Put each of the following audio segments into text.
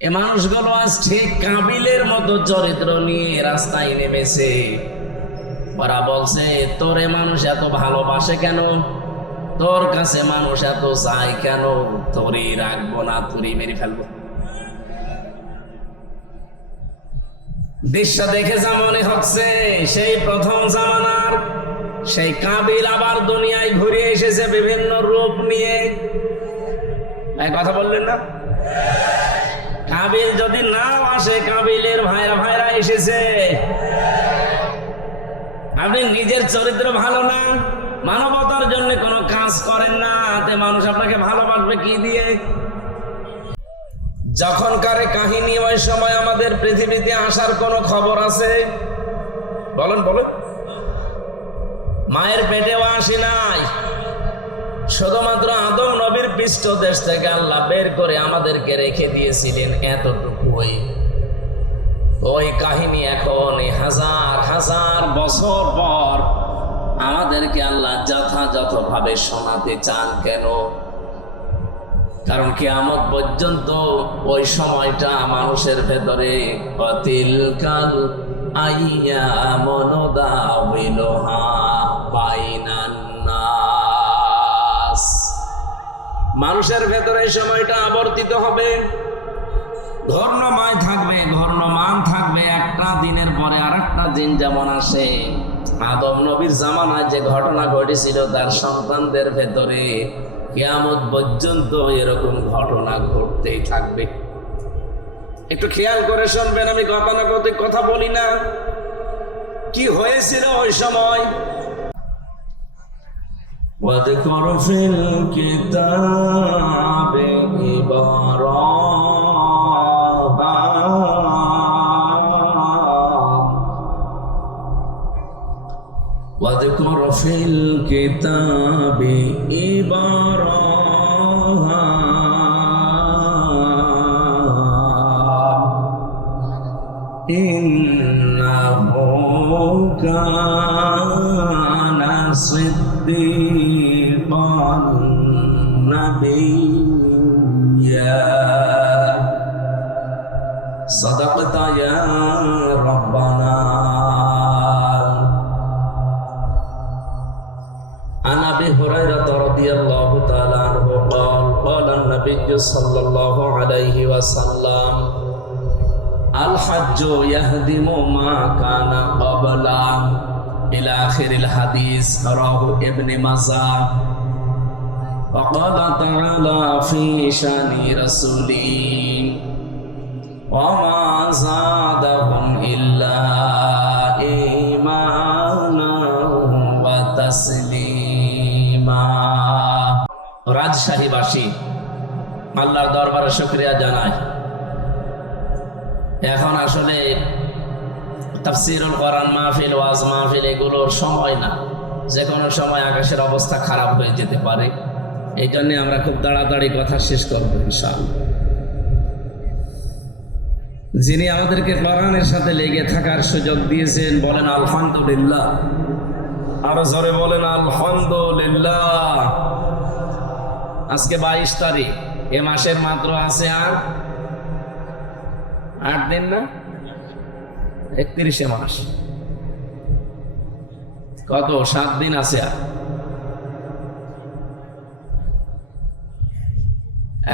এ মানুষগুলো আজ ঠিক কাবিলের মতো চরিত্র নিয়ে রাস্তায় নেমেছে। ওরা বলছে, তোরে মানুষ এত ভালোবাসে কেন, তোর কাছে মানুষ এত চায় কেন, তোরই রাখবো না, তোরই মেরে ফেলবো। দৃশ্য দেখে যা মনে হচ্ছে সেই প্রথম জামানার সেই কাবিল আবার দুনিয়ায় ঘুরে এসেছে বিভিন্ন রূপ নিয়ে। কথা বললেন না? কাবিল যদি নাও আসে, কাবিলের ভাইরা ভাইরা এসেছে। আপনি নিজের চরিত্র ভালো না, মানবতার জন্য কোনো কাজ করেন না, তে মানুষ আপনাকে ভালোবাসবে কি দিয়ে? যখনকার কাহিনী ওই সময় আমাদের পৃথিবীতে আসার কোনো খবর আছে? বলেন বলেন। মায়ের পেটেও আসি নাই, শুধুমাত্র আদম নবীর পৃষ্ঠদেশ থেকে আল্লাহ বের করে আমাদেরকে রেখে দিয়েছিলেন এতটুকুই। ওই কাহিনী এখন হাজার হাজার বছর পর আমাদেরকে আল্লাহ যথাযথভাবে শোনাতে চান কেন? কারণ কিয়ামত পর্যন্ত ওই সময়টা মানুষের ভেতরে অতিলকাল আইয়ামু নুদাউলুহা বাইনান নাস, মানুষের ভেতরে এই সময়টা আবর্তিত হবে, ঘূর্ণময় থাকবে, ঘূর্ণমান থাকবে। একটা দিনের পরে আরেকটা দিন যেমন আসে, আদম নবীর জামানায় যে ঘটনা ঘটেছিল তার সন্তানদের ভেতরে কিয়ামত পর্যন্ত এরকম ঘটনা ঘটতেই থাকবে। একটু খেয়াল করে শুনবেন, আমি গতানুগতিক কথা বলি না। কি হয়েছিল ওই সময়? واذكر في الكتاب إبراهيم واذكر في الكتاب إبراهيم إنه كان صديقا نبيا صدقت يا ربنا. عن أبي هريرة رضي الله تعالى عنه قال قال النبي صلى الله عليه وسلم الحج يهدم ما كان قبله إلى آخر الحديث، رواه ابن ماجه. وقال تعالى في شأن رسوله وما زادهم إلا إيمانا وتسليما. রাজশাহীবাসী আল্লাহর দরবারে শুকরিয়া জানায়। এখন আসলে তাফসীরুল কোরআন মাহফিল, ওয়াজ মাহফিল এগুলোর সময় না, যে কোনো সময় আকাশের অবস্থা খারাপ হয়ে যেতে পারে। এই জন্য আমরা খুব তাড়াতাড়ি কথা শেষ করবো ইনশাআল্লাহ। যিনি আমাদেরকে কোরআনের সাথে লেগে থাকার সুযোগ দিয়েছেন, বলেন আলহামদুলিল্লাহ। আরো জোরে বলেন আলহামদুলিল্লাহ। আজকে 22 তারিখ, এ মাসের মাত্র আছে আর 8 দিন না, 31 মাস। কত 7 দিন আছে আর।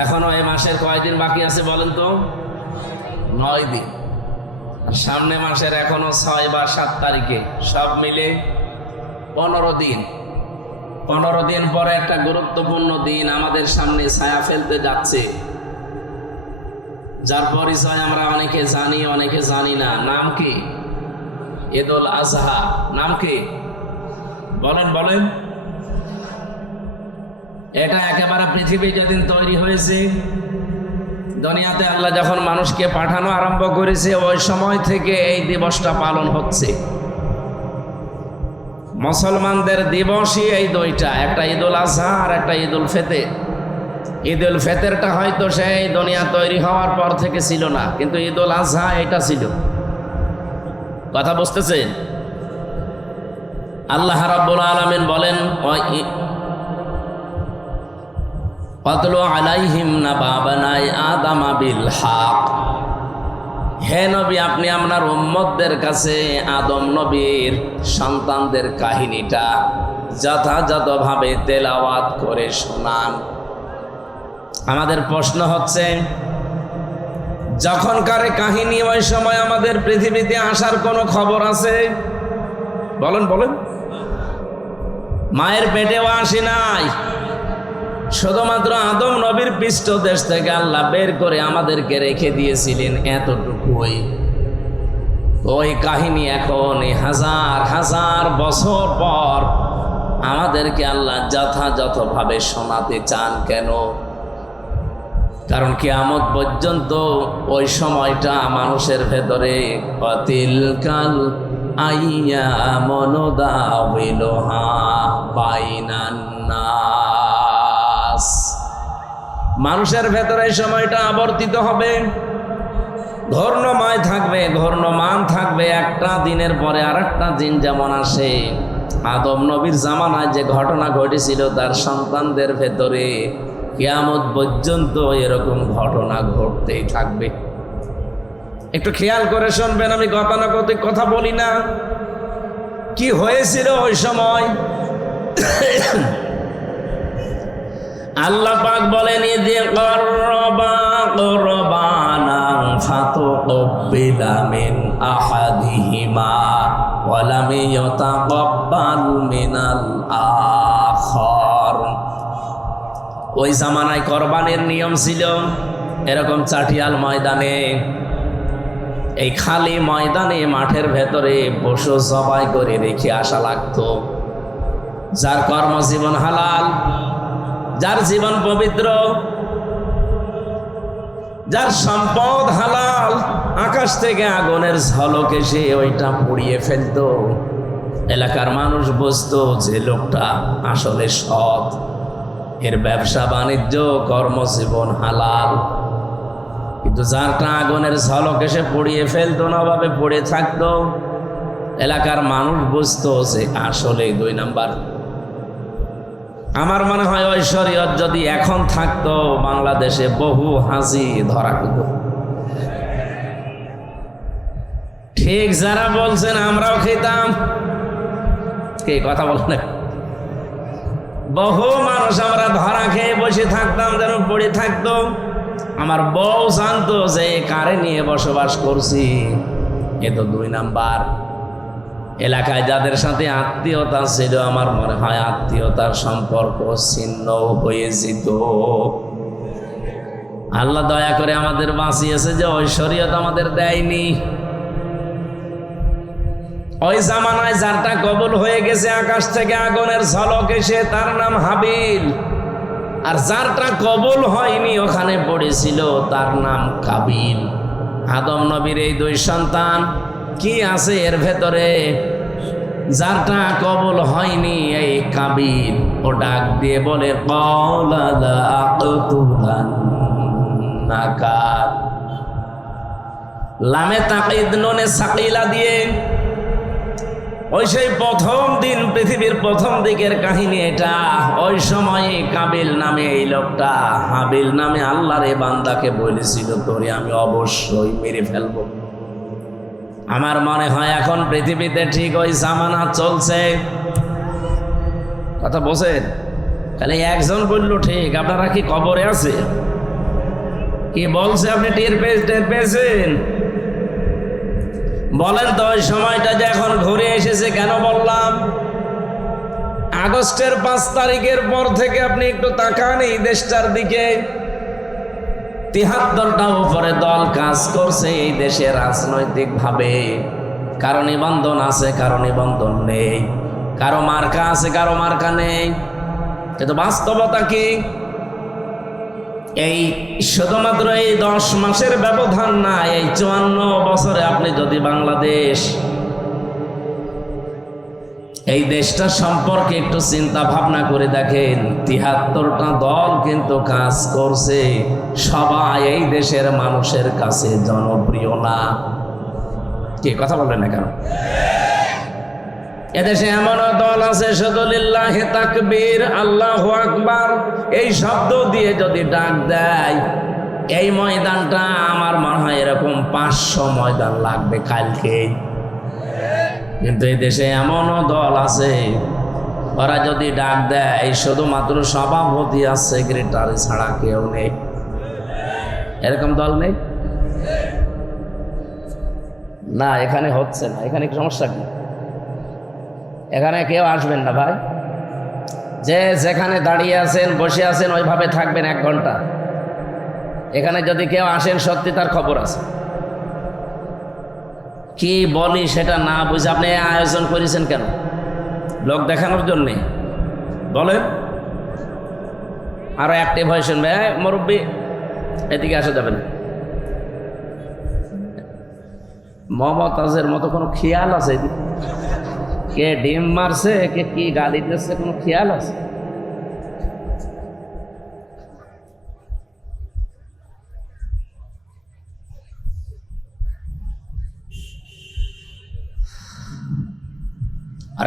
এখনো এই মাসের কয়দিন বাকি আছে বলেন তো? 9 দিন। আর সামনে মাসের এখনো 6 বা 7 তারিখে সব মিলে 15 দিন। 15 দিন পরে একটা গুরুত্বপূর্ণ দিন আমাদের সামনে ছায়া ফেলতে যাচ্ছে, যার পরিচয় আমরা অনেকে জানি অনেকে জানি না। নাম কি? ঈদুল আজহা। নাম কি? বলেন বলেন। এটা একেবারে পৃথিবী যেদিন তৈরি হয়েছে, দুনিয়াতে আল্লাহ যখন মানুষকে পাঠানো আরম্ভ করেছে, ওই সময় থেকে এই দিবসটা পালন হচ্ছে। মুসলমানদের দিবসই এই দুইটা, একটা ঈদুল আজহা আর একটা ঈদুল ফিতর। ঈদুল ফিতরটা হয়তো সেই দুনিয়া তৈরি হওয়ার পর থেকে ছিল না, কিন্তু ঈদুল আজহা এটা ছিল। কথা বুঝতেছেন? আল্লাহ রাব্বুল আলামিন বলেন ওয়াতলু আলাইহিম নাবা বানাই আদাম বিল হক। হে নবী, আপনি আপনার উম্মতদের কাছে আদম নবীর সন্তানদের কাহিনীটা যথাযথভাবে তেলাওয়াত করে শোনান। আমাদের প্রশ্ন হচ্ছে, যখনকার কাহিনী ওই সময় আমাদের পৃথিবীতে আসার কোনো খবর আছে? বলেন বলেন। মায়ের পেটেও আসি নাই, শুধুমাত্র আদম নবীর পৃষ্ঠদেশ থেকে আল্লাহ বের করে আমাদেরকে রেখে দিয়েছিলেন এতটুকুই। ওই কাহিনী এখন হাজার হাজার বছর পর আমাদেরকে আল্লাহ যথাযথভাবে শোনাতে চান কেন? কারণ কিয়ামত পর্যন্ত ওই সময়টা মানুষের ভেতরে তিলকাল আইয়ামু নুদাউলুহা বাইনান নাস, মানুষের ভেতরে এই সময়টা আবর্তিত হবে, ঘূর্ণময় থাকবে, ঘূর্ণমান থাকবে। একটা দিনের পরে আরেকটা দিন যেমন আসে, আদম নবীর জামানায় যে ঘটনা ঘটেছিল তার সন্তানদের ভেতরে কিয়ামত পর্যন্ত এরকম ঘটনা ঘটতেই থাকবে। একটু খেয়াল করে শুনবেন, আমি গতানুগতিক কথা বলি না। কি হয়েছিল ওই সময়? আল্লাহ পাক বলেন, ইযে ক্বাররাবা কুরবানান ফাতুকবিলা মিন আহাদিহিমা ওয়া লাম ইয়াতাকাব্বাল মিনাল আখার। ওই জামানায় কোরবানির নিয়ম ছিল এরকম চাটিয়াল ময়দানে, এই খালি ময়দানে মাঠের ভেতরে পশু জবাই করে রেখে আসা লাগতো। যার কর্মজীবন হালাল, যার জীবন পবিত্র, যার সম্পদ হালাল, আকাশ থেকে আগুনের ঝলক এসে ওইটা পুড়িয়ে ফেলতো। এলাকার মানুষ বুঝতো যে লোকটা আসলে সৎ, এর ব্যবসা বাণিজ্য কর্মজীবন হালাল। কিন্তু যারটা আগুনের ঝলক এসে পুড়িয়ে ফেলতো না, ভাবে পড়ে থাকতো, এলাকার মানুষ বুঝতো যে আসলে 2 নাম্বার। আমার মনে হয় ওই শরীয়ত যদি এখন থাকতো, বাংলাদেশে বহু হাজি ধরা হতো। ঠিক যারা বলছেন আমরাও খেতাম, কে কথা বল না, বহু মানুষ আমরা ধরা খেয়ে বসে থাকতাম, যেন পড়ে থাকতো। আমার বউ জানতো যে কারে নিয়ে বসবাস করছি, এ তো 2 নাম্বার। এলাকায় যাদের সাথে আত্মীয়তা ছিল, আমার মনে হয় আত্মীয়তার সম্পর্ক ছিন্ন হয়ে যেত। আল্লাহ দয়া করে আমাদের বাঁচিয়েছে যে ওই শরীয়ত আমাদের দেয়নি। ওই জামানায় যারটা কবুল হয়ে গেছে আকাশ থেকে আগুনের ঝলক এসে, তার নাম হাবিল। আর যারটা কবুল হয়নি ওখানে পড়েছিল, তার নাম কাবিল। আদম নবীর এই 2 সন্তান কি আছে এর ভেতরে? যারটা কবুল হয়নি এই কাবিল, ও ডাক দিয়ে বলে ক্বালা লা আকতুলান্নাকা। লামে তাকিদ নুনে সাকিলা দিয়ে ওই সেই প্রথম দিন, পৃথিবীর প্রথম দিকের কাহিনী এটা। ওই সময়ে কাবিল নামে এই লোকটা হাবিল নামে আল্লাহর এই বান্দাকে বলেছিল, তোরে আমি অবশ্যই মেরে ফেলবো। আমার মনে হয় এখন পৃথিবীতে ঠিক ওই জামানা চলছে। কথা বলছেন? খালি একজন বললো ঠিক, আপনারা কি কবরে আছে? কি বলছে আপনি টের পেয়েছেন? বলেন তো ওই সময়টা যে এখন ঘুরে এসেছে কেন বললাম? আগস্টের 5 তারিখের পর থেকে আপনি একটু তাকান এই দেশটার দিকে। 73টা উপরে দল কাজ করছে এই দেশে রাজনৈতিক ভাবে। কারো নিবন্ধন আছে, কারো নিবন্ধন নেই, কারো মার্কা আছে, কারো মার্কা নেই। কিন্তু বাস্তবতা কি? এই শুধুমাত্র এই 10 মাসের ব্যবধান না, এই 54 বছরে আপনি যদি বাংলাদেশ, এই দেশটা সম্পর্কে একটু চিন্তা ভাবনা করে দেখেন, 73টা দল কিন্তু কাজ করছে, সবাই এই দেশের মানুষের কাছে জনপ্রিয় না। কি কথা বলবেন না কেন? এদেশে এমনও দল আছে শুধু লিল্লাহি তাকবীর, আল্লাহু আকবার এই শব্দ দিয়ে যদি ডাক দেয়, এই ময়দানটা আমার মনে হয় এরকম 500 ময়দান লাগবে কালকে। কিন্তু এই দেশে এমনও দল আছে, ওরা যদি ডাক দেয় শুধুমাত্র সভাপতি আর সেক্রেটারি ছাড়া কেউ নেই। এরকম দল নেই না, এখানে হচ্ছে না। এখানে কি সমস্যা কি? এখানে কেউ আসবেন না ভাই, যে যেখানে দাঁড়িয়ে আছেন বসে আছেন ওইভাবে থাকবেন 1 ঘন্টা। এখানে যদি কেউ আসেন সত্যি তার খবর আছে। কি বলি সেটা না বুঝে আপনি আয়োজন করেছেন কেন? লোক দেখানোর জন্যে? বলেন। আরো অ্যাক্টিভ হয়ে শুনবে। মুরব্বী এদিকে আসা যাবে না। মমতাজের মতো কোনো খেয়াল আছে? কে ডিম মারছে, কে কি গালি দিচ্ছে, কোনো খেয়াল আছে?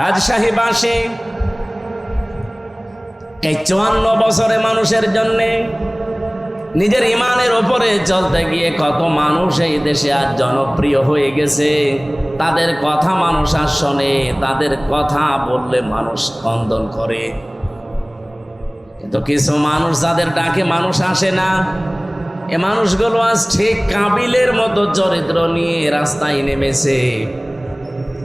রাজশাহীবাসী এই 54 বছরে মানুষের জন্য নিজের ইমানের ওপরে চলতে গিয়ে কত মানুষ এই দেশে আজ জনপ্রিয় হয়ে গেছে। তাদের কথা মানুষ আর শোনে, তাদের কথা বললে মানুষ স্পন্দন করে। কিন্তু কিছু মানুষ যাদের ডাকে মানুষ আসে না, এ মানুষগুলো আজ ঠিক কাবিলের মতো চরিত্র নিয়ে রাস্তায় নেমেছে।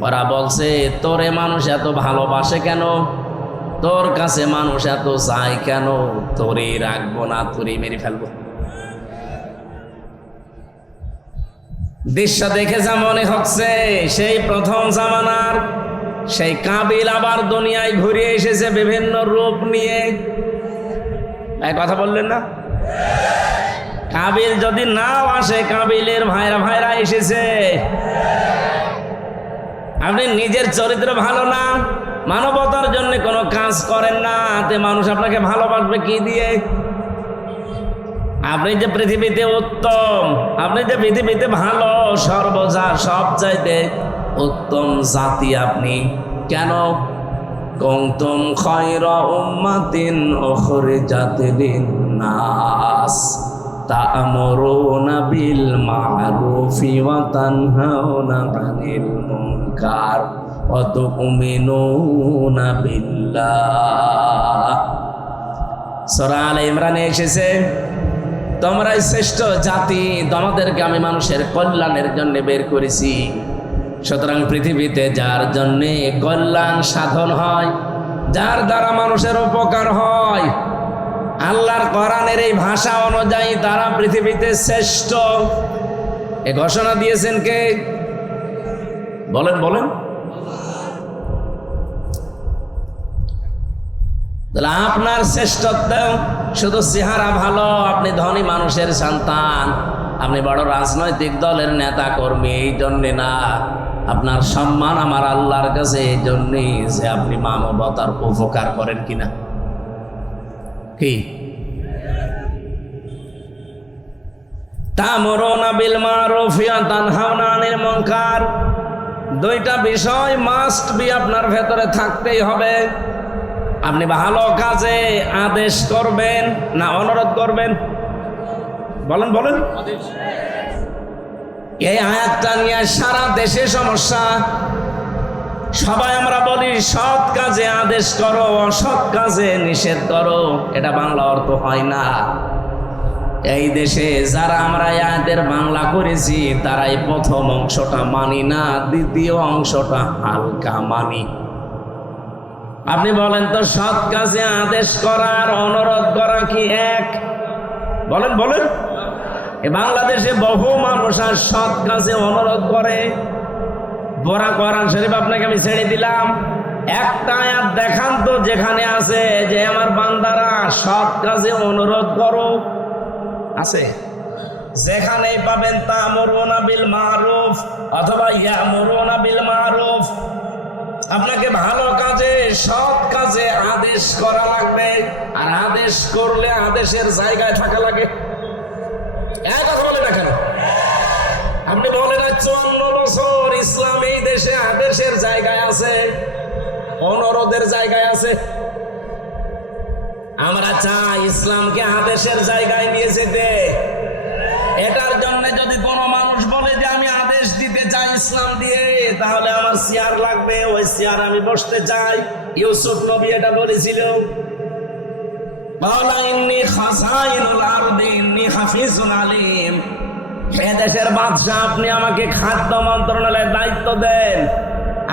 ওরা বলছে, তোরে মানুষ এত ভালোবাসে কেন? তোর কাছে মানুষ এত চায় কেন? তোরে রাখবো না, তোরে মেরে ফেলবো। দৃশ্য দেখে যা মনে হচ্ছে সেই প্রথম জামানার সেই কাবিল আবার দুনিয়ায় ঘুরে এসেছে বিভিন্ন রূপ নিয়ে। কথা বললেন না? কাবিল যদি নাও আসে, কাবিলের ভাইরা এসেছে। আপনি নিজের চরিত্র ভালো না, মানবতার জন্য কোনো কাজ করেন না, তে মানুষ আপনাকে ভালোবাসবে কি দিয়ে? আপনি যে পৃথিবীতে উত্তম, আপনি যে পৃথিবীতে ভালো, সবচাইতে উত্তম জাতি আপনি, কেন? কুনতুম খায়রা উম্মাতিন উখরিজাত লিন-নাস তা'মুরুনা বিল মা'রুফি ওয়া তানহাউনা আনিল মুনকার ওয়া তু'মিনুনা বিল্লাহ। সূরা আলে ইমরানে এসেছে, তোমরাই শ্রেষ্ঠ জাতি, তোমাদেরকে আমি মানুষের কল্যাণের জন্য বের করেছি। সুতরাং পৃথিবীতে যার জন্য কল্যাণ সাধন হয়, যার দ্বারা মানুষের উপকার হয়, আল্লাহর কোরআনের এই ভাষা অনুযায়ী তারা পৃথিবীতে শ্রেষ্ঠ। এ ঘোষণা দিয়েছেন কে? বলেন বলেন। তাহলে আপনার শ্রেষ্ঠত্ব শুধু চেহারা ভালো, আপনি ধনী মানুষের সন্তান, আপনি বড় রাজনৈতিক দলের নেতা কর্মী, এই জন্যে না। আপনার সম্মান আমার আল্লাহর কাছে এই জন্যই যে আপনি মানবতার উপকার করেন কিনা। কি? তা'মুরুনা বিল মা'রুফ ওয়া তানহাউনা আনিল মুনকার, দুইটা বিষয় মাস্ট বি আপনার ভেতরে থাকতেই হবে। আপনি ভালো কাজে আদেশ করবেন না অনুরোধ করবেন? বলেন বলেন। এই আয়াতটা নিয়ে সারা দেশে সমস্যা। সবাই আমরা বলি সৎ কাজে আদেশ করো, অসৎ কাজে নিষেধ করো। এটা বাংলা অর্থ হয় না। এই দেশে যারা আমরা আয়াতের বাংলা করেছি তারাই প্রথম অংশটা মানি না, দ্বিতীয় অংশটা হালকা মানি। আপনি বলেন তো, সৎ কাজে আদেশ করার অনুরোধ করা কি এক? বলেন বলেন। বাংলাদেশে বহু মানুষ আর সৎ কাজে অনুরোধ করে। বড় কোরআন শরীফ আপনাকে আমি ছেড়ে দিলাম, একটা আয়াত দেখান তো যেখানে আছে যে আমার বান্দারা সৎ কাজে অনুরোধ করো। আছে? যেখানেই পাবেন তা'মুরুনা বিল মা'রুফ অথবা ইয়ামুরুনা বিল মা'রুফ, আপনাকে ভালো কাজে সৎ কাজে আদেশ করা লাগবে। আর আদেশ করলে আদেশের জায়গায় থাকা লাগে। এক কথা বলে না কেন? আপনি বলেন 54 বছর ইসলাম এই দেশে আদেশের জায়গায় আছে, অনুরোধের জায়গায় আছে। আমরা চাই ইসলামকে আদেশের জায়গায় নিয়ে যেতে। এটার জন্য যদি কোনো মানুষ বলে যে আমি আদেশ দিতে চাই ইসলাম দিয়ে, তাহলে আমার চেয়ার লাগবে, ওই চেয়ার আমি বসতে চাই। ইউসুফ নবী এটা বলেছিল, ক্বালা ইন্নী খাযাইনুল আরদি ইন্নী হাফিজুন আলীম। হে দেশের বাদশা, আপনি আমাকে খাদ্য মন্ত্রণালয়ের দায়িত্ব দেন,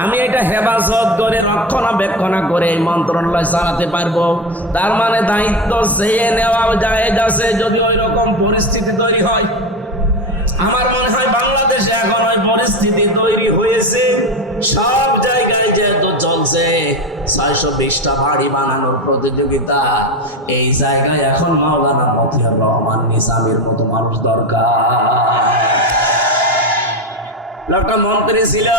আমি এটা হেফাজত করে রক্ষণাবেক্ষণ করে এই মন্ত্রণালয় চালাতে পারবো। তার মানে দায়িত্ব চেয়ে নেওয়া জায়েজ আছে যদি ওই রকম পরিস্থিতি তৈরি হয়। আমার মনে হয় বাংলাদেশে এখন ওই পরিস্থিতি তৈরি হয়েছে। সব জায়গায় যেহেতু চলছে 620টা বাড়ি বানানোর প্রতিযোগিতা, এই জায়গায় এখন মাওলানা মতিউর রহমান নিজামীর মতো মানুষ দরকার। একটা মন্ত্রী ছিল,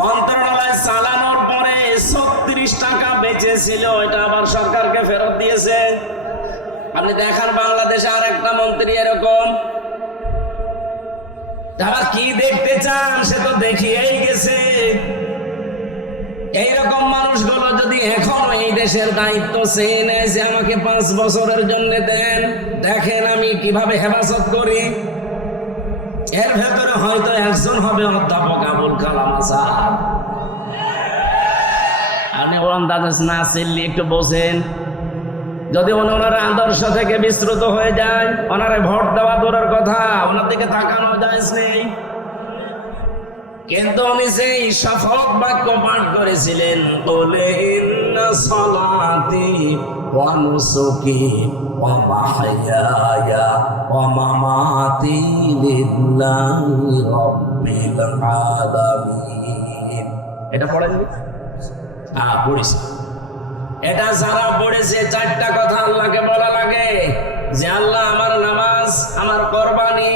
মন্ত্রণালয় চালানোর পরে 36 টাকা বেঁচেছিল, এটা আবার সরকারকে ফেরত দিয়েছে। আপনি দেখান বাংলাদেশে আর একটা মন্ত্রী এরকম। আবার কি দেখতে চান, সে তো দেখিয়েই গেছে। এইরকম মানুষগুলো যদি এখনো এই দেশের দায়িত্ব চেয়ে নেয় যে আমাকে 5 বছরের জন্য দেন, দেখেন আমি কিভাবে হেফাজত করি, এর ভেতরে হয়তো একজন হবে অধ্যাপক আবুল কালাম আজাদ। আপনি ওরান্দাজ না চিনলে একটু বোঝেন। যদি ওনার আদর্শ থেকে বিস্মৃত হয়ে যায়, ওনারে ভোট দেওয়া দূরের কথা, ওনার দিকে তাকানো যায় নেই। কিন্তু উনি সেই শপথ বাক্য পাঠ করেছিলেন, বলে ইন্না সলাতি ওয়া নুসুকি ওয়া মাহইয়ায়া ওয়া মামাতি লিল্লাহি রাব্বিল আলামিন। এটা পড়েননি? পড়েছি। এটা যারা পড়েছে 4টা কথা আল্লাহকে বলা লাগে যে আল্লাহ আমার নামাজ, আমার কোরবানি,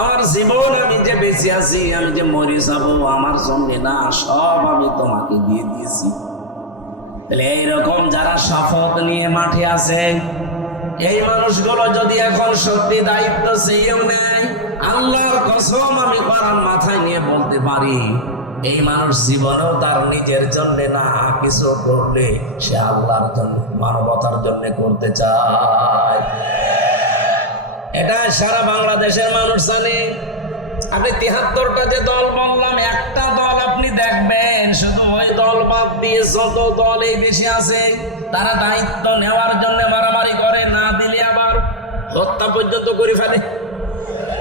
আমার জীবন, আমি যে বেঁচে আছি, আমি যে মরে যাব আমার জন্য না, সব আমি তোমাকে দিয়ে দিয়েছি। তাহলে এইরকম যারা শপথ নিয়ে মাঠে আছে, এই মানুষগুলো যদি এখন সত্যি দায়িত্ব চেয়েও নেয়, আল্লাহর কসম আমি কোরআন মাথায় নিয়ে বলতে পারি, এই মানুষ জীবনেও তার নিজের জন্য না কিছু করলে সে আল্লাহর জন্য, মানবতার জন্য করতে চায়। এটা সারা বাংলাদেশের মানুষ জানে। আপনি 73টা যে দল বললাম, একটা দল আপনি দেখবেন শুধু ওই দল বাদ দিয়ে যত দল এই দেশে আছে, তারা দায়িত্ব নেওয়ার জন্য মারামারি করে, না দিলে আবার হত্যা পর্যন্ত করে ফেলে।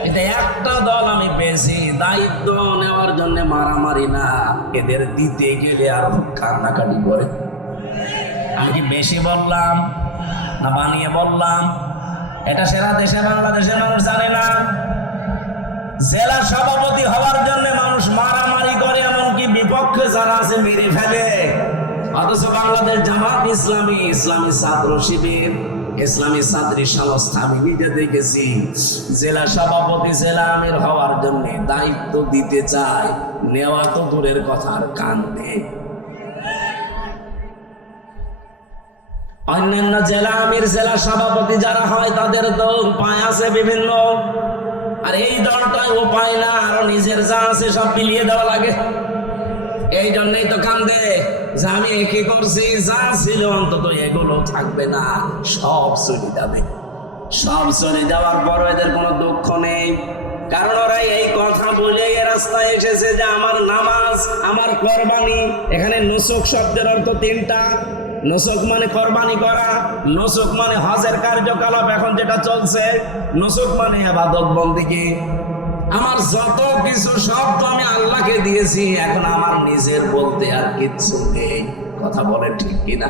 এটা একটা দল আমি পেয়েছি দায়িত্ব নেওয়ার জন্য মারামারি না, এদের দিতে গেলে আর কান্নাকাটি করে। আমি কি বেশি বললাম না বানিয়ে বললাম? এটা সারা দেশে বাংলাদেশের মানুষ জানে না। জেলা সভাপতি হওয়ার জন্য মানুষ মারামারি করে, এমনকি বিপক্ষে যারা আছে মেরে ফেলে। অথচ বাংলাদেশ জামাত ইসলামী, ইসলামী ছাত্র শিবির, ইসলামী ছাত্রী সংস্থা, আমি নিজে দেখেছি, জেলা সভাপতি, জেলা আমির হওয়ার জন্য দায়িত্ব দিতে চায়, নেওয়া তো দূরের কথার কান্দে। অন্যান্য জেলা আমির, জেলা সভাপতি যারা হয়, তাদের তো উপায় আছে বিভিন্ন, আর এই দলটায় উপায় না, আরো নিজের যা আছে সব মিলিয়ে দেওয়া লাগে। এই জন্যই তো কান্দে যে আমি একে করছি, যা ছিল অন্তত এগুলো থাকবে না, সব চলে যাবে। সব চলে যাওয়ার পর এদের কোনো দুঃখ নেই, কারণ ওরা এই কথা বলে এ রাস্তায় এসেছে যে আমার নামাজ, আমার কোরবানি। এখানে নুসুক শব্দের অর্থ 3টা। নুসুক মানে কোরবানি করা, নুসুক মানে হজের কার্যকলাপ এখন যেটা চলছে, নুসুক মানে ইবাদত বন্দেগী। আমার যত কিছু সব তো আমি আল্লাহকে দিয়েছি, এখন আমার নিজের বলতে আর কিচ্ছু নেই। কথা বলে ঠিক কিনা?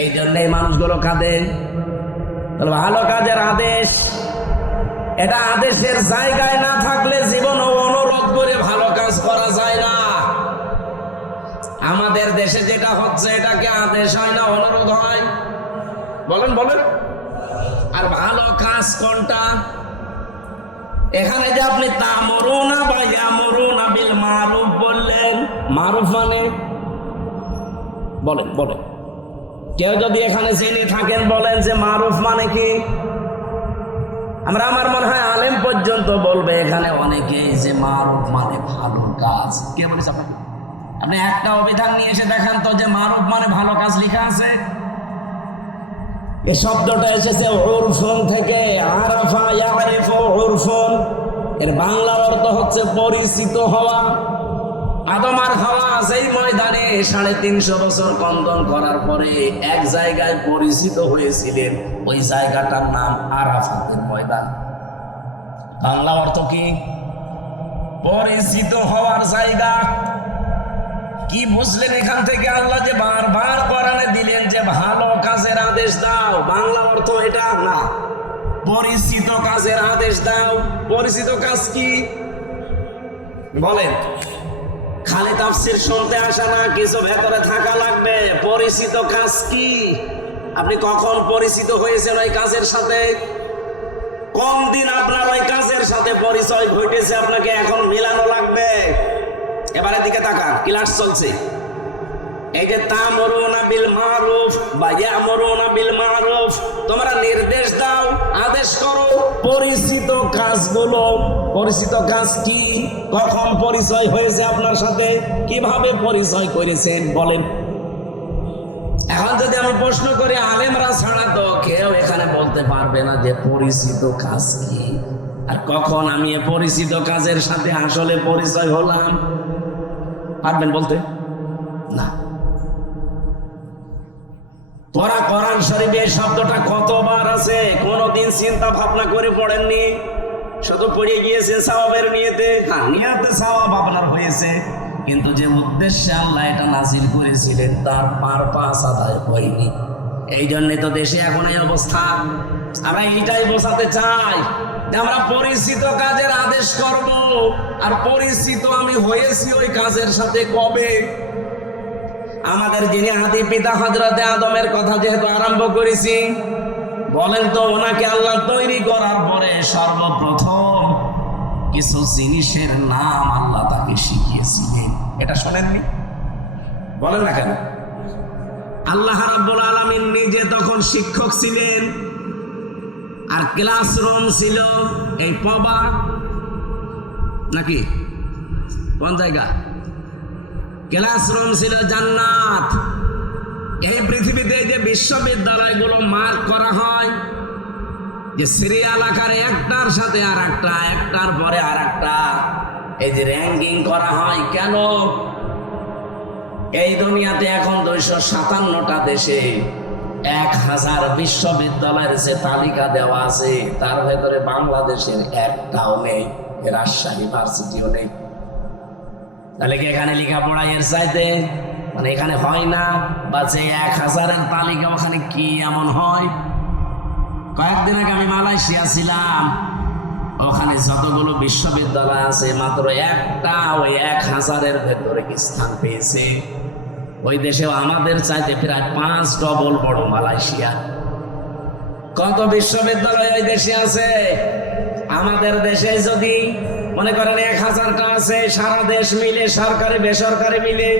এই জন্য এই মানুষগুলো কাঁদে। ভালো কাজের আদেশ, এটা আদেশের জায়গায় না থাকলে জীবন অনুরোধ করে ভালো কাজ করা যায় না। আমাদের দেশে যেটা হচ্ছে, এটাকে আদেশ হয় না, অনুরোধ হয়। বলেন বলেন। আর ভালো কাজ কোনটা? এখানে যে আপনি তা'মুরুনা বা ইয়ামুরুনা বিল মারুফ বললেন, মারুফ মানে বলেন বলেন, কেউ যদি এখানে জেনে থাকেন বলেন যে মারুফ মানে কি? আমার মনে হয় আলেম পর্যন্ত বলবে এখানে অনেকেই যে মারুফ মানে ভালো কাজ। কে বলেছে আপনাকে? আপনি একটা অভিধান নিয়ে এসে দেখান তো যে মারুফ মানে ভালো কাজ লেখা আছে। এই শব্দটা এসেছে উরফুন থেকে, আরাফা ইয়ারিফু উরফুন। এর বাংলা অর্থ হচ্ছে পরিচিত হওয়া। আদম আর হাওয়া সেই ময়দানে 350 বছর কন্দন করার পরে এক জায়গায় পরিচিত হয়েছিলেন, ওই জায়গাটার নাম আরাফাতের ময়দান। বাংলা অর্থ কি? পরিচিত হওয়ার জায়গা। কি বুঝলেন এখান থেকে? আল্লাহ যে বারবার কোরআনে দিলেন যে ভালো কাজের আদেশ দাও, বাংলা অর্থ এটা না, পরিচিত কাজের আদেশ দাও। পরিচিত কাজ কি বলেন? খালি তাফসীর শুনতে আসা না, কিছু ভেতরে থাকা লাগবে। পরিচিত কাজ কি? আপনি কখন পরিচিত হয়েছেন ওই কাজের সাথে? কোন দিন আপনার ওই কাজের সাথে পরিচয় ঘটেছে আপনাকে এখন মিলানো লাগবে। এবারে দিকে তাকান, ক্লাস চলছে। এই যে তা'মুরুনা বিল মারুফ বা ইয়া'মুরুনা বিল মারুফ, তোমরা নির্দেশ দাও, আদেশ করো পরিচিত কাজগুলো। পরিচিত কাজ কি? কখন পরিচয় হয়েছে আপনার সাথে? কিভাবে পরিচয় করেছেন বলেন? এখন যদি আমি প্রশ্ন করি, আলেমরা ছাড়া তো কেউ এখানে বলতে পারবে না যে পরিচিত কাজ কি আর কখন আমি এ পরিচিত কাজের সাথে আসলে পরিচয় হলাম। পারবেন বলতে? না। তোরা কোরআন শরীফে এই শব্দটা কতবার আছে কোনদিন চিন্তা ভাবনা করে পড়েননি? শুধু পড়ে গিয়েছেন সওয়াবের নিয়তে। হ্যাঁ, নিয়তে সওয়াব আপনার হয়েছে, কিন্তু যে উদ্দেশ্যে আল্লাহ এটা নাযিল করেছিলেন তার পারপাস আদায় হয়নি। এই জন্যে তো দেশে এখন এই অবস্থা। আমরা এইটাই বোঝাতে চাই যে আমরা পরিচিত কাজের আদেশ করব, আর পরিচিত আমি হয়েছি ওই কাজের সাথে কবে? আমাদের যিনি আদি পিতা হযরতে আদমের কথা যেহেতু আরম্ভ করেছি, বলেন তো ওনাকে আল্লাহ তৈরি করার পরে সর্বপ্রথম কিছু জিনিসের নাম আল্লাহ তাকে শিখিয়েছিলেন। এটা শোনেননি? বলেন না কেন? আল্লাহ রাব্বুল আলামিন নিজে তখন শিক্ষক ছিলেন, আর ক্লাসরুম ছিল এই পবা, নাকি কোন জায়গা? ক্লাসরুম ছিল জান্নাত। এই পৃথিবীতে যে বিশ্ববিদ্যালয়গুলো মার্ক করা হয়, যে সিরিয়াল আকারে একটার সাথে আর একটা, একটার পরে আর একটা, এই যে র্যাঙ্কিং করা হয়, কেন? এই দুনিয়াতে এখন 257টা দেশে 1000 বিশ্ববিদ্যালয়ের যে তালিকা দেওয়া আছে, তার ভেতরে বাংলাদেশের একটাও নেই, রাজশাহী ভার্সিটিও নেই। তাহলে কি এখানে লেখাপড়া এর চাইতে মানে এখানে হয় না? বা যে 1000-এর তালিকা ওখানে কি এমন হয়? কয়েকদিন আগে আমি মালয়েশিয়া ছিলাম, ওখানে যতগুলো বিশ্ববিদ্যালয় আছে মাত্র একটা ওই 1000-এর ভেতরে স্থান পেয়েছে। ওই দেশেও আমাদের চাইতে প্রায় 5 ডবল বড় মালয়েশিয়া। কত বিশ্ববিদ্যালয় ওই দেশে আছে? আমাদের দেশে যদি মনে করেন 1000টা আছে, সারা দেশ মিলে সরকারি বেসরকারি মিলে,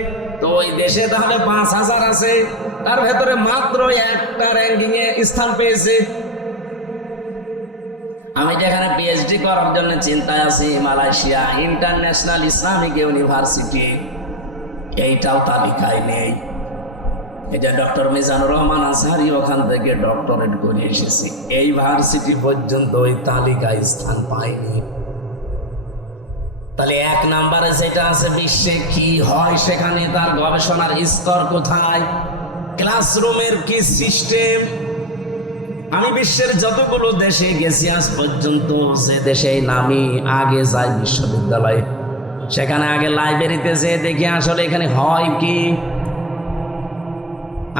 তো ওই দেশে তাহলে 5000 আছে, তার ভেতরে মাত্র একটা র্যাঙ্কিং এ স্থান পেয়েছে। আমি যেখানে পিএইচডি করার জন্য চিন্তায় আছি, মালয়েশিয়া ইন্টারন্যাশনাল ইসলামিক ইউনিভার্সিটি, এইটাও তালিকায় নেই। এই যে ডক্টর মিজানুর রহমান আজহারি ওখান থেকে ডক্টরেট করে এসেছে, এই ভার্সিটি পর্যন্ত ওই তালিকায় স্থান পায়নি। তাহলে 1 নম্বরে যেটা আছে বিশ্বে কি হয় সেখানে তার গবেষণার স্তর কোথায়? ক্লাসরুমের কি সিস্টেম? আমি বিশ্বের যতগুলো দেশে গেছি আজ পর্যন্ত, যে দেশে নামি আগে যাই বিশ্ববিদ্যালয়ে, সেখানে আগে লাইব্রেরিতে যেয়ে দেখি আসলে এখানে হয় কি।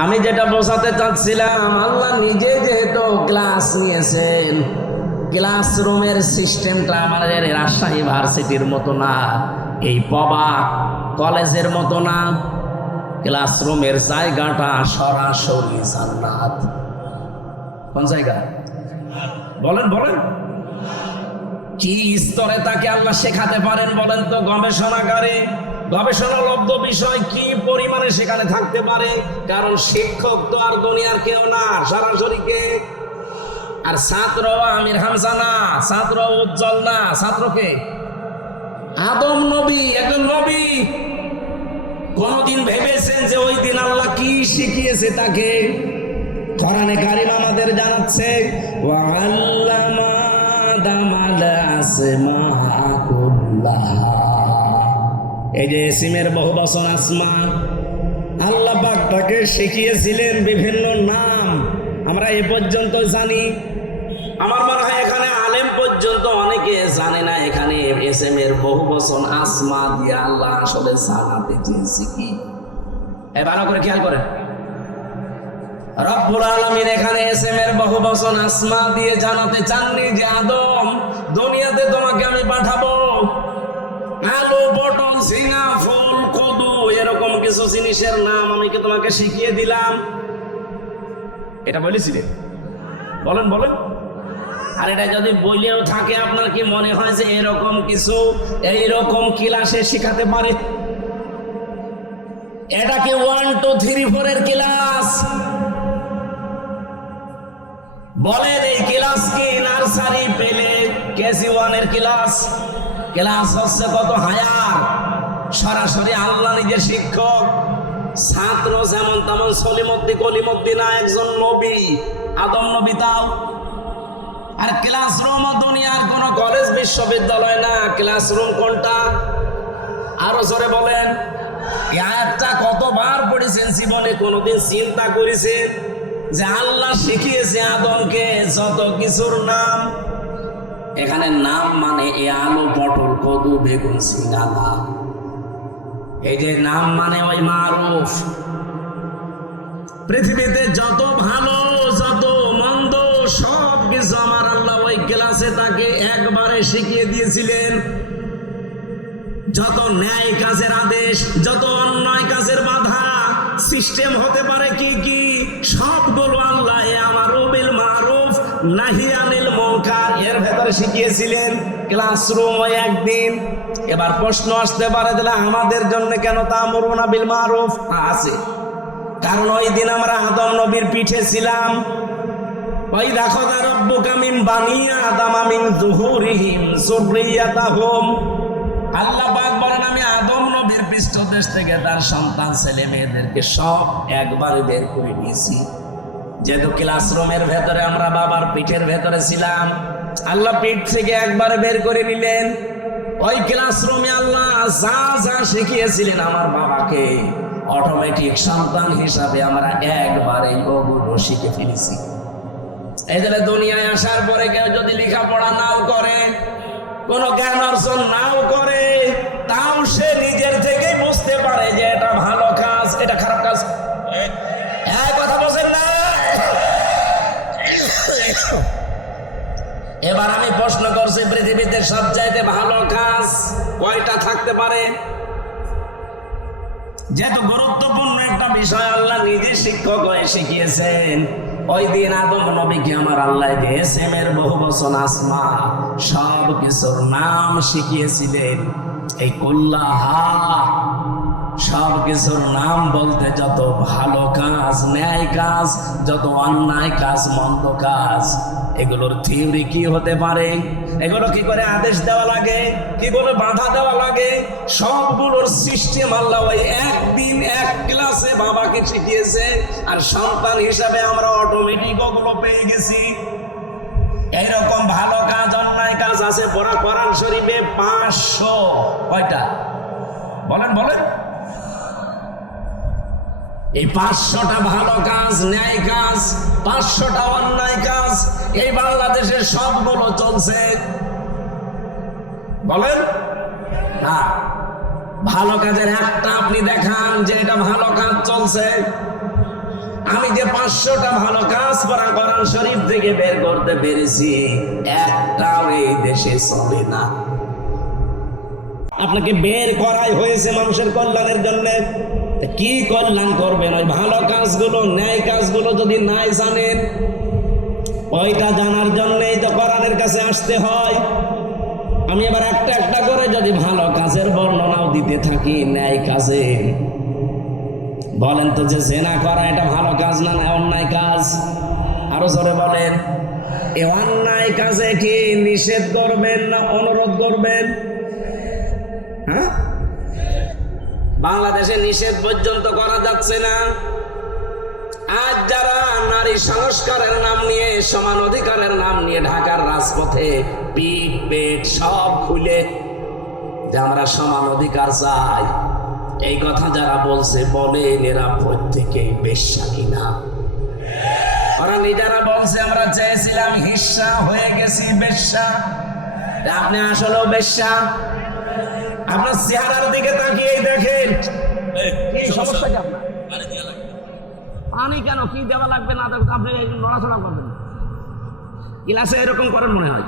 আমি যেটা বোঝাতে চাচ্ছিলাম, আল্লাহ নিজে যেহেতু ক্লাস নিয়েছেন, ক্লাসরুমের সিস্টেমটা আমাদের রাজশাহী ভার্সিটির মতো না, এই পবা কলেজের মতো না। ক্লাসরুমের জায়গাটা সরাসরি জান্নাত। কোন জায়গা বলেন? বলেন কি স্তরে তাকে আল্লাহ শেখাতে পারেন বলেন তো? গবেষণাগারে গবেষণালব্ধ বিষয় কি পরিমাণে সেখানে থাকতে পারে? কারণ শিক্ষক তো আর দুনিয়ার কেউ না, সরাসরি কে? আর ছাত্র আমির হামজা না, ছাত্র উজ্জ্বল না, ছাত্রকে আদম নবী, একজন নবী। কোনদিন ভেবেছেন যে ওই দিন আল্লাহ কি শিখিয়েছে তাকে? কোরআনে কারীম আমাদের জানাচ্ছে ওয়াল্লামা আদামাল আসমাআ কুল্লাহা। এই যে ইসমের বহুবচন আসমা, আল্লাহ পাক তাকে শিখিয়েছিলেন বিভিন্ন নাম। আমরা এ পর্যন্ত জানি, আমার মনে হয় এখানে আলেম পর্যন্ত অনেকে জানে না এখানে ইসমের বহুবচন আসমা দিয়ে আল্লাহ আসলে জানাতে চেয়েছে কি। ভালো করে খেয়াল করেন, রব্বুল আলামিন এখানে ইসমের বহুবচন আসমা দিয়ে জানাতে চাননি যে আদম, দুনিয়াতে তোমাকে আমি পাঠাবো, আলু, পটল, ঝিঙা, ফুল, কদু এরকম কিছু জিনিসের নাম আমি কি তোমাকে শিখিয়ে দিলাম? এটা বলেছিলেন? বলেন বলেন। আর এটা যদি বইলেও থাকে, আপনার কি মনে হয় যে এরকম কিছু এইরকম ক্লাসে শেখাতে পারে? এটা কি 1 2 3 4 এর ক্লাস? বলেন এই ক্লাস কি নার্সারি পেলে কেজি 1 এর ক্লাস? ক্লাস হচ্ছে কত হায়ার, সরাসরি আল্লাহ নিজের শিক্ষক, ছাত্র যেমন তেমন সলিমুদ্দিন কলিমুদ্দিন না, একজন নবী, আদম নবী তাও। আর ক্লাসরুম দুনিয়ার কোন কলেজ বিশ্ববিদ্যালয় না। ক্লাসরুম কোনটা? আরো জোরে বলেন। এই আয়াতটা কতবার পড়েছেন জীবনে? কোনদিন চিন্তা করেছেন যে আল্লাহ শিখিয়েছে আদমকে যত কিছুর নাম? এখানে নাম মানে এই আলু, পটল, কদু, বেগুন, ঝিঙ্গা না। এই যে নাম মানে ওই মারুফ। পৃথিবীতে যত ভালো যত মন্দ সব কিছু আমার আল্লাহ ওই ক্লাসে তাকে একবারে শিখিয়ে দিয়েছিলেন। যত ন্যায় কাজের আদেশ, যত অন্যায় কাজের বাধা, সিস্টেম হতে পারে কি কি, সবগুলো আল্লাহ আমারু বিল মারুফ নাহি আনিল মুনকার এর ভেতরে শিখিয়েছিলেন। ক্লাসরুম ওই একদিন। এবার প্রশ্ন আসতে পারে যে আমাদের জন্য কেন তা'মুরুনা বিল মারুফ আছে? কারণ ওই দিন আমরা আদম নবীর পিঠে ছিলাম। ওই দেখো রাব্বুকা মিন বানি আদামা মিন যুহুরিহিম যুররিয়াতাহুম। আল্লাহ পাক বলেন আমি আদম নবীর পৃষ্ঠদেশ থেকে তার সন্তান ছেলে মেয়েদেরকে সব একবারে বের করে নিয়েছি। যেহেতু ক্লাসরুমের ভেতরে আমরা বাবার পিঠের ভেতরে ছিলাম, আল্লাহ পিঠ থেকে একবারে বের করে নিলেন। ওই ক্লাসরুমে আল্লাহ যা যা শিখিয়েছিলেন আমার বাবাকে, অটোমেটিক সন্তান হিসাবে আমরা একবারে ওগুলো শিখে ফেলেছি। এই যে দুনিয়ায় আসার পরে কেউ যদি লেখাপড়া নাও করে, কোন জ্ঞান অর্জন নাও করে, তাও সে নিজের থেকেই বুঝতে পারে যে এটা ভালো কাজ, এটা খারাপ কাজ। কথা বলছেন না? এবার আমি প্রশ্ন করছি, পৃথিবীতে সবচাইতে ভালো কাজ কয়টা থাকতে পারে? যেহেতু গুরুত্বপূর্ণ একটা বিষয় আল্লাহ নিজে শিক্ষক হয়ে শিখিয়েছেন, ওই দিন আদম নবীকে আমার আল্লাহ ইসমের বহুবচন আসমা সব কিছুর নাম শিখিয়েছিলেন। এই কুল্লাহা সব কিছুর নাম বলতে যত ভালো কাজ, ন্যায় কাজ, যত অন্যায় কাজ, মন্দ কাজ, এগুলোর থিওরি কি হতে পারে, এগুলো কি করে আদেশ দেওয়া লাগে, কি করে বাধা দেওয়া লাগে, সবগুলোর সিস্টেম আল্লাহ ওই একদিন এক ক্লাসে বাবাকে শিখিয়েছে। আর সন্তান হিসাবে আমরা অটোমেটিক ওগুলো পেয়ে গেছি। এইরকম ভালো কাজ অন্যায় কাজ আছে পড়া কোরআন শরীফে 500 কয়টা? বলেন বলেন। এই 500টা ভালো কাজ, ন্যায় কাজ, 500টা অন্যায় কাজ এই বাংলাদেশের সবগুলো চলছে। বলেন না, ভালো কাজের একটা আপনি দেখান যে এটা ভালো কাজ চলছে। আমি যে 500টা ভালো কাজ পড়া কোরআন শরীফ থেকে বের করতে পেরেছি, একটাও এই দেশে চলে না। আপনাকে বের করাই হয়েছে মানুষের কল্যাণের জন্য। কি কল্যাণ করবেন? ওই ভালো কাজগুলো, ন্যায় কাজগুলো যদি নাই জানেন, ওইটা জানার জন্যই তো কোরআনের কাছে আসতে হয়। আমি এবার একটা একটা করে যদি ভালো কাজের বর্ণনাও দিতে থাকি, ন্যায় কাজে, বলেন তো যে জেনা করা এটা ভালো কাজ না অন্যায় কাজ? আরো জোরে বলেন। এই অন্যায় কাজে কি নিষেধ করবেন না অনুরোধ করবেন? হ্যাঁ, বাংলাদেশে নিষেধ পর্যন্ত করা যাচ্ছে না। আজ যারা নারী সংস্কারের নাম নিয়ে, সমান অধিকারের নাম নিয়ে ঢাকার রাজপথে পিঠ পেট সব খুলে যে আমরা সমান অধিকার চাই, এই কথা যারা বলছে বলেন এরা প্রত্যেকেই বেশ্যা কিনা? ওরা নিজেরা বলছে আমরা চেয়েছিলাম হিস্সা, হয়ে গেছি বেশ্যা। আপনি আসলেও বেশ্যা। আপনার চেহারার দিকে তাকিয়ে দেখেন কি সমস্যা। কি আপনার পানি কেন কি দেওয়া লাগবে না, আপনি নড়াচড়া করবেন ক্লাসে এরকম করেন মনে হয়?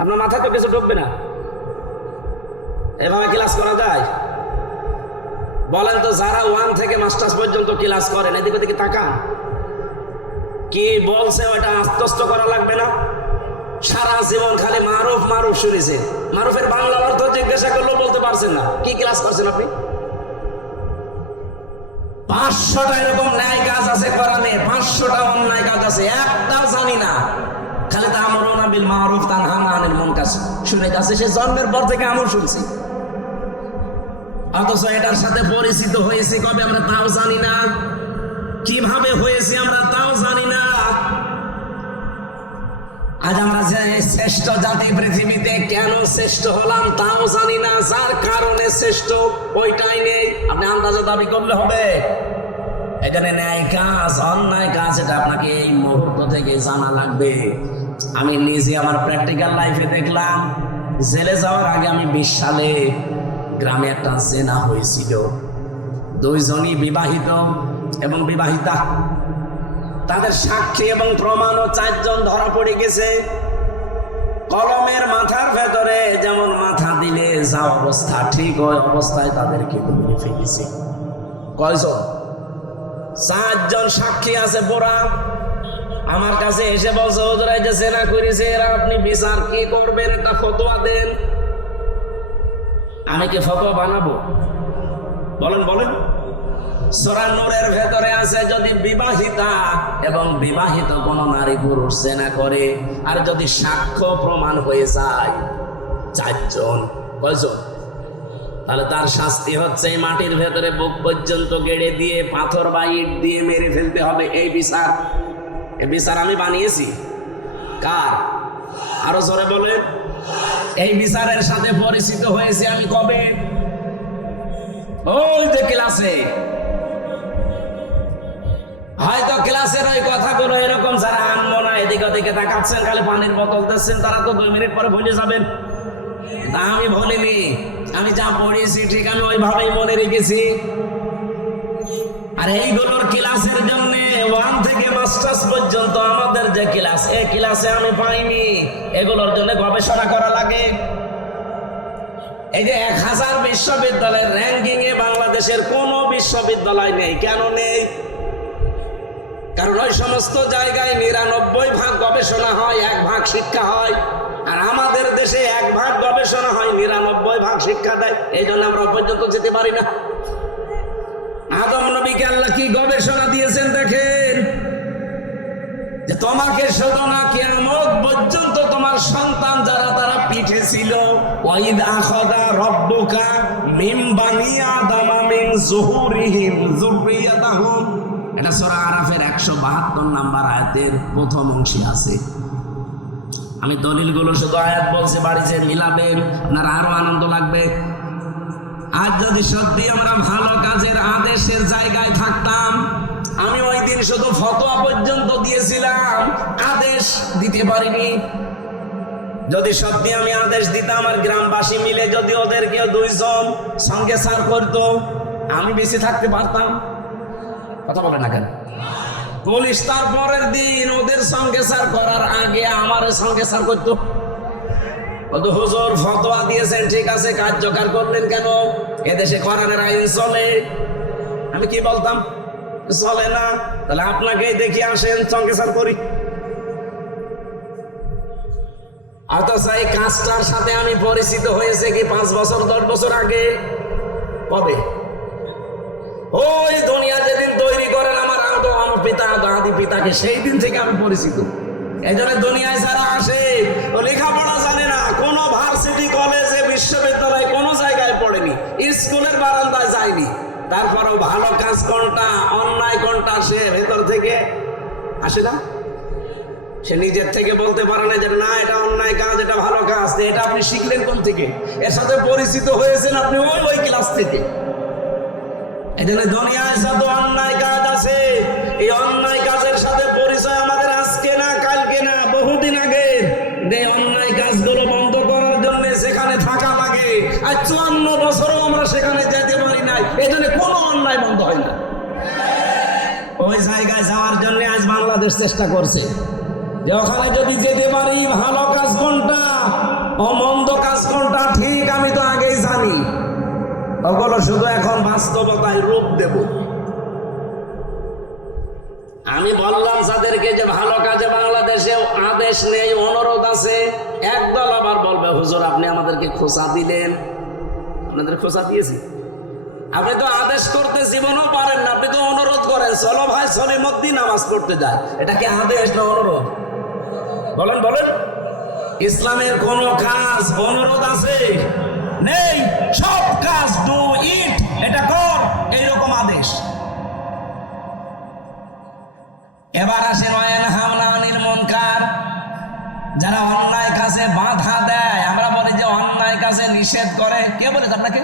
আপনার মাথায় তো কিছু ঢুকবে না, এভাবে ক্লাস করা যায়? বলেন তো, যারা 1 থেকে মাস্টার্স পর্যন্ত ক্লাস করেন এদিকে দিকে তাকান, কি বলছে ওইটা আত্মস্থ করা লাগবে না? সারা জীবন খালি মারুফ মারুফ শুনেছে, মারুফের বাংলা অর্থ জিজ্ঞাসা করলেও বলতে পারছেন না। কি ক্লাস করছেন আপনি? 500টা এরকম ন্যায় কাজ আছে কোরআনে, 500টা অন্যায় কাজ আছে, একটাও জানি না। খালি তা আমরুনা বিল মারুফ তানহানা আনিল মুনকার শুনে যাচ্ছে, সে জন্মের পর থেকে আমর শুনছি, অথচ এটার সাথে পরিচিত হয়েছি কবে আমরা তাও জানি না, কিভাবে হয়েছি আমরা তাও জানি না। আজ আমরা যে শ্রেষ্ঠ জাতি পৃথিবীতে, কেন শ্রেষ্ঠ হলাম তাও জানি না, যার কারণে শ্রেষ্ঠ ওইটাই নেই। আপনি আন্দাজে দাবি করলে হবে? এখানে ন্যায় কাজ অন্যায় কাজ এটা আপনাকে এই মুহূর্ত থেকে জানা লাগবে। আমি নিজে আমার প্র্যাকটিক্যাল লাইফে দেখলাম, জেলে যাওয়ার আগে আমি 20 সালে গ্রামে একটা জেনা হয়েছিল। 2 জনই বিবাহিত এবং বিবাহিতা, তাদের সাক্ষী এবং প্রমাণও 4 জন ধরা পড়ে গেছে। কলমের মাথার ভেতরে যেমন মাথা দিলে যা অবস্থা, ঠিক ওই অবস্থায় তাদেরকে ধরে ফেলেছে। কয়জন? 4 জন সাক্ষী আছে পুরা। আমার কাছে এসে বলছে, হুজুর এই যে জেনা করেছে এরা, আপনি বিচার কি করবেন, একটা ফতোয়া দেন। আমি কি ফতোয়া বানাবো? বলেন বলেন। সূরা নূরের ভেতরে আছে, যদি বিবাহিতা এবং বিবাহিত কোন নারী পুরুষ জেনা করে আর যদি সাক্ষ্য প্রমাণ হয়ে যায় 4 জন, কয়জন? তাহলে তার শাস্তি হচ্ছে মাটির ভেতরে বুক পর্যন্ত গেড়ে দিয়ে পাথর বা ইট দিয়ে মেরে ফেলতে হবে। এই বিচার, এই বিচার আমি বানিয়েছি। কার? আরো জোরে বলেন। এই বিচারের সাথে পরিচিত হয়েছে আমি কবে? ওই যে ক্লাসে। হয়তো ক্লাসের ওই কথাগুলো এরকম যারা আনবো না, এদিকে ওদিকে তাকাচ্ছেন, খালি পানির বোতল দিচ্ছেন, তারা তো 2 মিনিট পরে ভুলে যাবেন। তা আমি ভুলিনি, আমি যা পড়িয়েছি ঠিক আমি ওইভাবেই মনে রেখেছি। আর এইগুলোর ক্লাসের জন্য 1 থেকে মাস্টার্স পর্যন্ত আমাদের যে ক্লাস, এই ক্লাসে আমি পাইনি। এগুলোর জন্য গবেষণা করা লাগে। এই যে 1000 বিশ্ববিদ্যালয়ের র্যাঙ্কিং এ বাংলাদেশের কোনো বিশ্ববিদ্যালয় নেই। কেন নেই? কারণ ওই সমস্ত জায়গায় 99% গবেষণা হয়, 1% শিক্ষা হয়। আর আমাদের দেশে 1% গবেষণা হয়, 99% শিক্ষা দেয়। এই জন্য আমরা পর্যন্ত যেতে পারি না। আদম নবীকে আল্লাহ কি গবেষণা দিয়েছেন দেখেন, যে তোমাকে শুধু না কিয়ামত পর্যন্ত তোমার সন্তান যারা তারা পিঠে ছিল, ওয়াইদ আখাযা রাব্বুকা মিন বানি আদামা মিন যুহুরিহিম যুররিয়াতাহুম, এটা সূরা আরাফের 172 নম্বর আয়াতের প্রথম অংশে আছে। আমি দলিলগুলো শুধু আয়াত বলছি, বাড়িতে মিলাবেন, আপনার আরো আনন্দ লাগবে। আজ যদি সত্যি আমরা ভালো কাজের আদেশের জায়গায় থাকতাম, আমি ওই দিন শুধু ফতোয়া পর্যন্ত দিয়েছিলাম, আদেশ দিতে পারিনি। যদি সত্যি আমি আদেশ দিতাম আর গ্রামবাসী মিলে যদি ওদেরকে 2 জন সঙ্গে সার করতো, আমি বেঁচে থাকতে পারতাম। কথা বলে না কেন? পুলিশ তার পরের দিন ওদের সঙ্গে সার করার আগে আমার সঙ্গে সার করতো। হুজুর ফতোয়া দিয়েছেন ঠিক আছে, কার্যকর করলেন কেন? এদেশে কোরআনের আইন চলে। আমি কি বলতাম? চলে না, তাহলে আপনাকেই দেখি আসেন সঙ্গে সার করি। অথচ এই কাজটার সাথে আমি পরিচিত হয়েছে কি 5 বছর 10 বছর আগে। কবে? ওই দুনিয়া যেদিন তৈরি করেন আমার পিতা দাদি পিতাকে, সেই দিন থেকে আমি পরিচিত। এই জন্য দুনিয়ায় যারা আসে ও লেখাপড়া জানে না, কোনো ভার্সিটি কলেজে বিশ্ববিদ্যালয়ে কোনো জায়গায় পড়েনি, ভালো কাজ কোনটা, অন্যায় কোনটা, সে ভেতর থেকে আসে না। সে নিজের থেকে বলতে পারে না যে না এটা অন্যায় কাজ, এটা ভালো কাজ। এটা আপনি শিখলেন কোন থেকে? এর সাথে পরিচিত হয়েছেন আপনি ওই ক্লাস থেকে। এখানে দুনিয়ায় যত অন্যায় কাজ আছে, এই অন্যায় কাজের সাথে পরিচয় আমাদের আজকে না, কালকে না, বহুদিন আগে। এই অন্যায় কাজগুলো বন্ধ করার জন্য সেখানে থাকা লাগে, আর 54 বছরও আমরা সেখানে যেতে পারি নাই। এই জন্য কোনো অন্যায় বন্ধ হয় না। ওই জায়গায় যাওয়ার জন্য আজ বাংলাদেশ চেষ্টা করছে যে ওখানে যদি যেতে পারি, ভালো কাজ কোনটা অমন্দ কাজ কোনটা ঠিক আমি তো আগেই জানি, ওগুলো শুধু এখন বাস্তবতায় রূপ দেব। আমি বললাম যাদেরকে যে ভালো কাজে বাংলাদেশে আদেশ নেই, অনুরোধ আছে, একদল আবার বলবে হুজুর আপনি আমাদেরকে খোঁচা দিলেন। আপনাদের খোঁচা দিয়েছি? আপনি তো আদেশ করতে জীবনও পারেন না, আপনি তো অনুরোধ করেন চলো ভাই সলিমদ্দি নামাজ পড়তে যায়। এটা কি আদেশ না অনুরোধ? বলেন বলেন। ইসলামের কোন কাজ অনুরোধ আছে? নেই। সব কাজ ডু ইট, এটা কর, এইরকম আদেশ। এবার আসে ওয়ায়ানহাউনা আনিল মুনকার, যারা অন্যায় কাজে বাধা দেয়। আমরা বলি যে অন্যায় কাজে নিষেধ করে, কে বলেছে আপনাকে?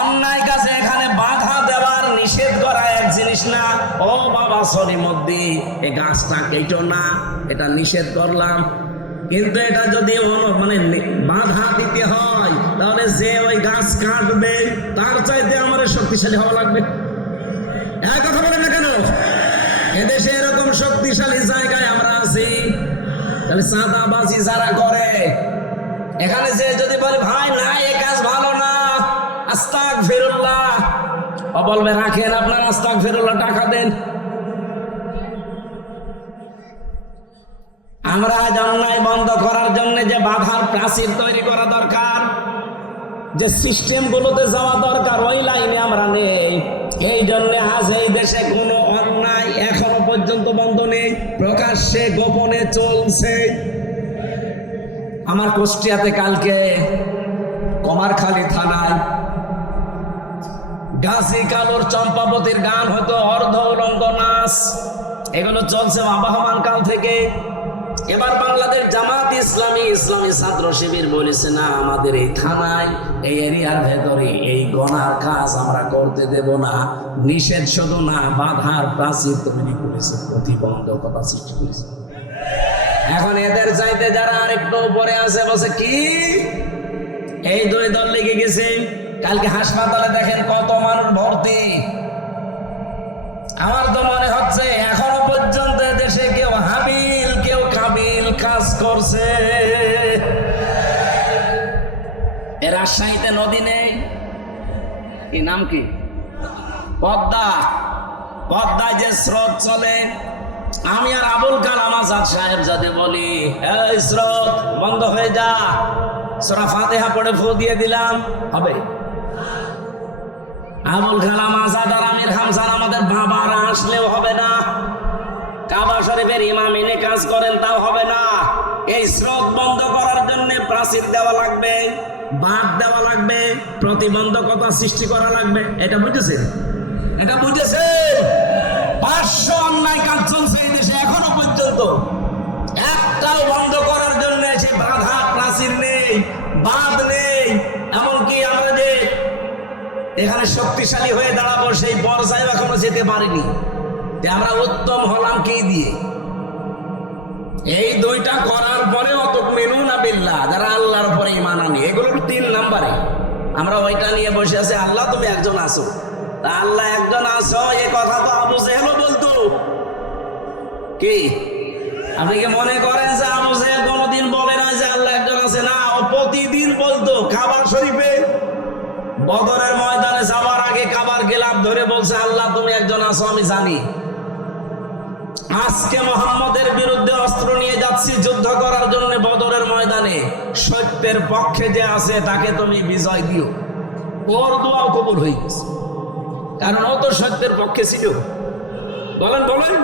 অন্যায় কাজে এখানে বাধা দেওয়ার নিষেধ করা এক জিনিস না। ও বাবা সলিমদ্দি এই গাছটা কেটো না, এটা নিষেধ করলাম। কিন্তু এটা যদি মানে বাধা দিতে হয়, তাহলে যে ওই গাছ কাটবে তার চাইতে আমার শক্তিশালী হওয়া লাগবে। এক কথা বলেন না কেন? এদেশে এরকম শক্তিশালী জায়গায় আমরা আছি। তাহলে চাঁদাবাজি যারা করে, এখানে যে যদি বলে ভাই না এই কাজ ভালো না, আস্তাগফিরুল্লাহ, ও বলবে রাখেন আপনার আস্তাগফিরুল্লাহ, টাকা দেন। আমরা অন্যায় বন্ধ করার জন্য যে বাধার প্রাচীর তৈরি করা দরকার, যে সিস্টেম গুলোতে যাওয়া দরকার, ওই লাইনে আমরা নেই। এই জন্য আজ এই দেশে কোনো অন্যায় এখনো পর্যন্ত বন্ধ নেই, প্রকাশ্যে গোপনে চলছে। আমার কুষ্টিয়াতে কালকে কুমারখালী থানায় গাছি কালোর চম্পাবতীর গান হতো, অর্ধ উলঙ্গ নাচ, এগুলো চলছে আবহমান কাল থেকে। এবার বাংলাদেশ জামাত ইসলামী ছাত্র শিবির বলেছে না, আমাদের এই থানায় এই এরিয়ার ভেতরে এই গণার কাজ আমরা করতে দেব না। নিষেধ শুধু না, বাধার প্রাচীর তৈরি করেছে, প্রতিবন্ধকতা সৃষ্টি করেছে। এখন এদের চাইতে যারা আরেকটু উপরে আছে বলছে কি এই দুই দল লেগে গেছে। কালকে হাসপাতালে দেখেন কত মানুষ ভর্তি। আমার তো মনে হচ্ছে এখনো পর্যন্ত দেশে কেউ হাবিল কেউ কাবিল কাজ করছে। এর রাজশাহীতে নদী নেই, কি নাম কি, পদ্মা। পদ্মায় যে স্রোত চলে, আমি আর আবুল কালাম আজাদ সাহেব যদি বলি এই স্রোত বন্ধ হয়ে যা, সূরা ফাতিহা পড়ে ফু দিয়ে দিলাম, হবে? আবুল কালাম আজাদ আর আমির হামজান আমাদের বাবারা আসলেও হবে না। কাবা শরীফের ইমাম এনে কাজ করেন, তাও হবে না। এই স্রোত বন্ধ করার জন্য প্রাচীর দেওয়া লাগবে, বাঁধ দেওয়া লাগবে, প্রতিবন্ধকতা সৃষ্টি করা লাগবে। এটা বুঝেছেন? এটা বুঝেছেন? 500 অন্যায় কাজ চলছে এই দেশে এখনো পর্যন্ত, একটাও বন্ধ করার জন্য সে বাধা প্রাচীর নেই, বাঁধ নেই। এমনকি আমরা যে এখানে শক্তিশালী হয়ে দাঁড়াবো সেই পর্যায়ে এখনো যেতে পারিনি। আমরা উত্তম হলাম কি দিয়ে? এই দুইটা করার পরে অতুমিনুনা বিল্লাহ, যারা আল্লাহর উপরে ঈমান আনে, এগুলোর 3 নম্বরে আমরা ওইটা নিয়ে বসে আছি। আল্লাহ তুমি একজন আছো, তা আল্লাহ একজন আছো এই কথা তো আবু জেহেলও বলতো। কি আপনি কি মনে করেন যে আবু জেহেল কোনোদিন বলে না যে আল্লাহ একজন আছে? না, ও প্রতিদিন বলতো। কাবা শরীফে বদরের ময়দানে যাওয়ার আগে কাবার গিলাফ ধরে বলছে আল্লাহ তুমি একজন আছো আমি জানি। আজকে মুহাম্মদের বিরুদ্ধে অস্ত্র নিয়ে যাচ্ছি যুদ্ধ করার জন্য বদরের ময়দানে, সত্যের পক্ষে যে আছে তাকে তুমি বিজয় দিও। ওর দোয়াও কবুল হয়ে গেছে, কারণ ও তো সত্যের পক্ষে ছিল। বলেন বলেন।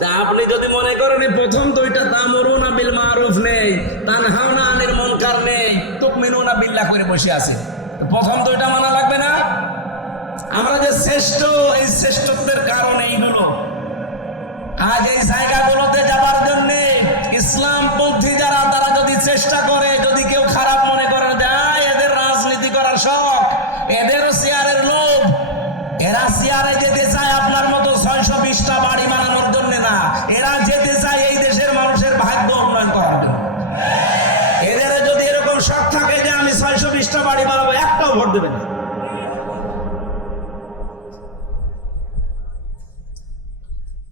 তা আপনি যদি মনে করেন প্রথম দুইটা তা'মুরুনা বিল মা'রুফ নেই, তানহাউনা আনিল মুনকার নেই, তুমিনুনা বিল্লাহ করে বসে আছে, প্রথম দুইটা মানা লাগবে না? আমরা যে শ্রেষ্ঠ, এই শ্রেষ্ঠত্বের কারণ এইগুলো। আজ এই জায়গাগুলোতে যাবার জন্য ইসলামপন্থী যারা, তারা যদি চেষ্টা করে, যদি কেউ খারাপ মনে করে যায় এদের রাজনীতি করার শখ, এদেরও চেয়ারের লোভ, এরা চেয়ারে যেতে চায় আপনার মতো 620টা বাড়ি বানানোর জন্য না, এরা যেতে চায় এই দেশের মানুষের ভাগ্য উন্নয়ন করার জন্য। এদের যদি এরকম শখ থাকে যে আমি 620টা বাড়ি বানাবো, একটাও ভোট দেবে না।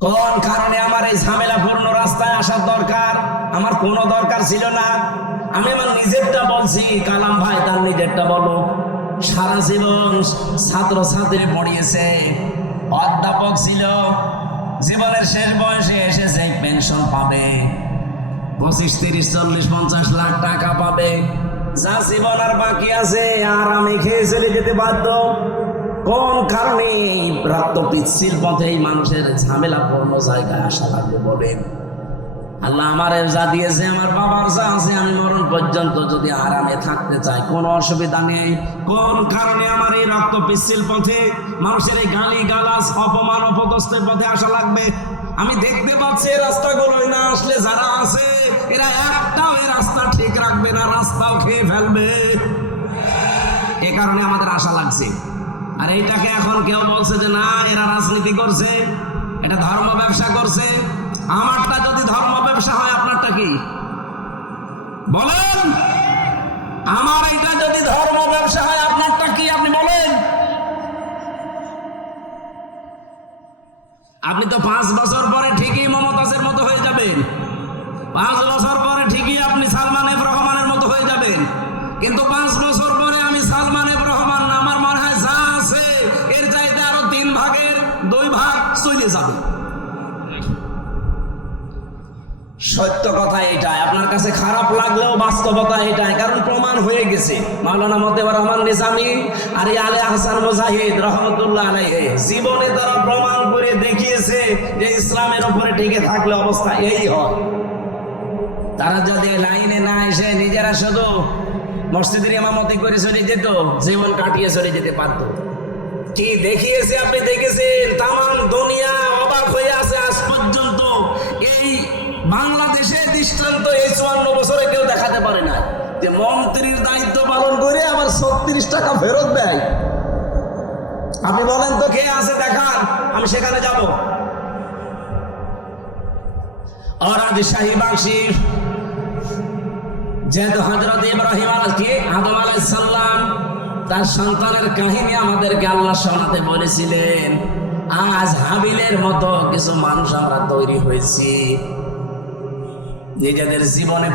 কোন কারণে আমার এই ঝামেলাপূর্ণ রাস্তায় আসার দরকার? আমার কোনো দরকার ছিল না। আমি আমার নিজেরটা বলছি, কালাম ভাই তার নিজেরটা বলো। সারা জীবন ছাত্র ছাত্রী পড়িয়েছে, অধ্যাপক ছিল, জীবনের শেষ বয়সে এসেছে পেনশন পাবে, 25, 30, 40, 50 লাখ টাকা পাবে। যা জীবন আর বাকি আছে আরামে খেয়ে চলে যেতে বাধ্য। কোন কারণে রক্ত পিচ্ছিল পথে এই মানুষের ঝামেলাপূর্ণ জায়গায় আসা লাগবে বলেন? আল্লাহ আমারে যা দিয়েছে, আমার বাবার যা আছে, আমি মরণ পর্যন্ত যদি আরামে থাকতে চাই কোনো অসুবিধা নেই। কোন কারণে আমার এই রক্ত পিচ্ছিল পথে মানুষের এই গালি গালাজ, অপমান, অপদস্থের পথে আসা লাগবে? আমি দেখতে পাচ্ছি এই রাস্তাগুলোই না আসলে যারা আছে এরা একটাও এই রাস্তা ঠিক রাখবে না, রাস্তাও খেয়ে ফেলবে। এ কারণে আমাদের আশা লাগছে। আর এইটাকে এখন কেউ বলছে যে না, এরা রাজনীতি করছে, এটা ধর্ম ব্যবসা করছে। আমারটা যদি ধর্ম ব্যবসা হয়, আপনারটা কি বলেন? আমার এটা যদি ধর্ম ব্যবসা হয়, আপনারটা কি আপনি বলেন? আপনি তো 5 বছর পরে ঠিকই মমতাজের মতো হয়ে যাবেন, 5 বছর পরে ঠিকই আপনি সালমান এফ রহমানের মতো হয়ে যাবেন, কিন্তু 5 বছর পরে আমি সালমান এফ রহমান না, আমার মনে হয় যা আছে এর চাইতে আরো 3 ভাগের 2 ভাগ চলে যাবে। সত্য কথা এটাই, আপনার কাছে খারাপ লাগলেও বাস্তবতা এটাই, কারণ প্রমাণ হয়ে গেছে। মাওলানা মতেবার রহমান নিজামী আর আলে আহসান মুজাহিদ রহমতুল্লাহ আলাইহি জীবনে তারা প্রমাণ করে দেখিয়েছে যে ইসলামের উপরে টিকে থাকলে অবস্থা এই হয়। তারা যদি লাইনে না এসে নিজেরা শুধু মসজিদের ইমামতি করে চলে যেত, জীবন কাটিয়ে চলে যেতে পারত। কি দেখিয়েছে আপনি দেখেছেন, তামাম দুনিয়া অবাক হয়ে আছে আজ পর্যন্ত। এই বাংলাদেশে দৃষ্টান্ত এই 54 বছরে কেউ দেখাতে পারে না যে মন্ত্রীর দায়িত্ব পালন করে আবার 36 টাকা ফেরত দেয়। আপনি বলেন তো কে আছে দেখান, আমি সেখানে যাব। অরাজ শাহী বাংশী, যেহেতু হযরত ইব্রাহিম আদম আলাইহিস সালাম তার সন্তানের কাহিনী আমাদেরকে আল্লাহ শোনাতে বলেছিলেন, আজ হাবিলের মতো কিছু মানুষ আমরা তৈরি হয়েছি। নিজেদের জীবনে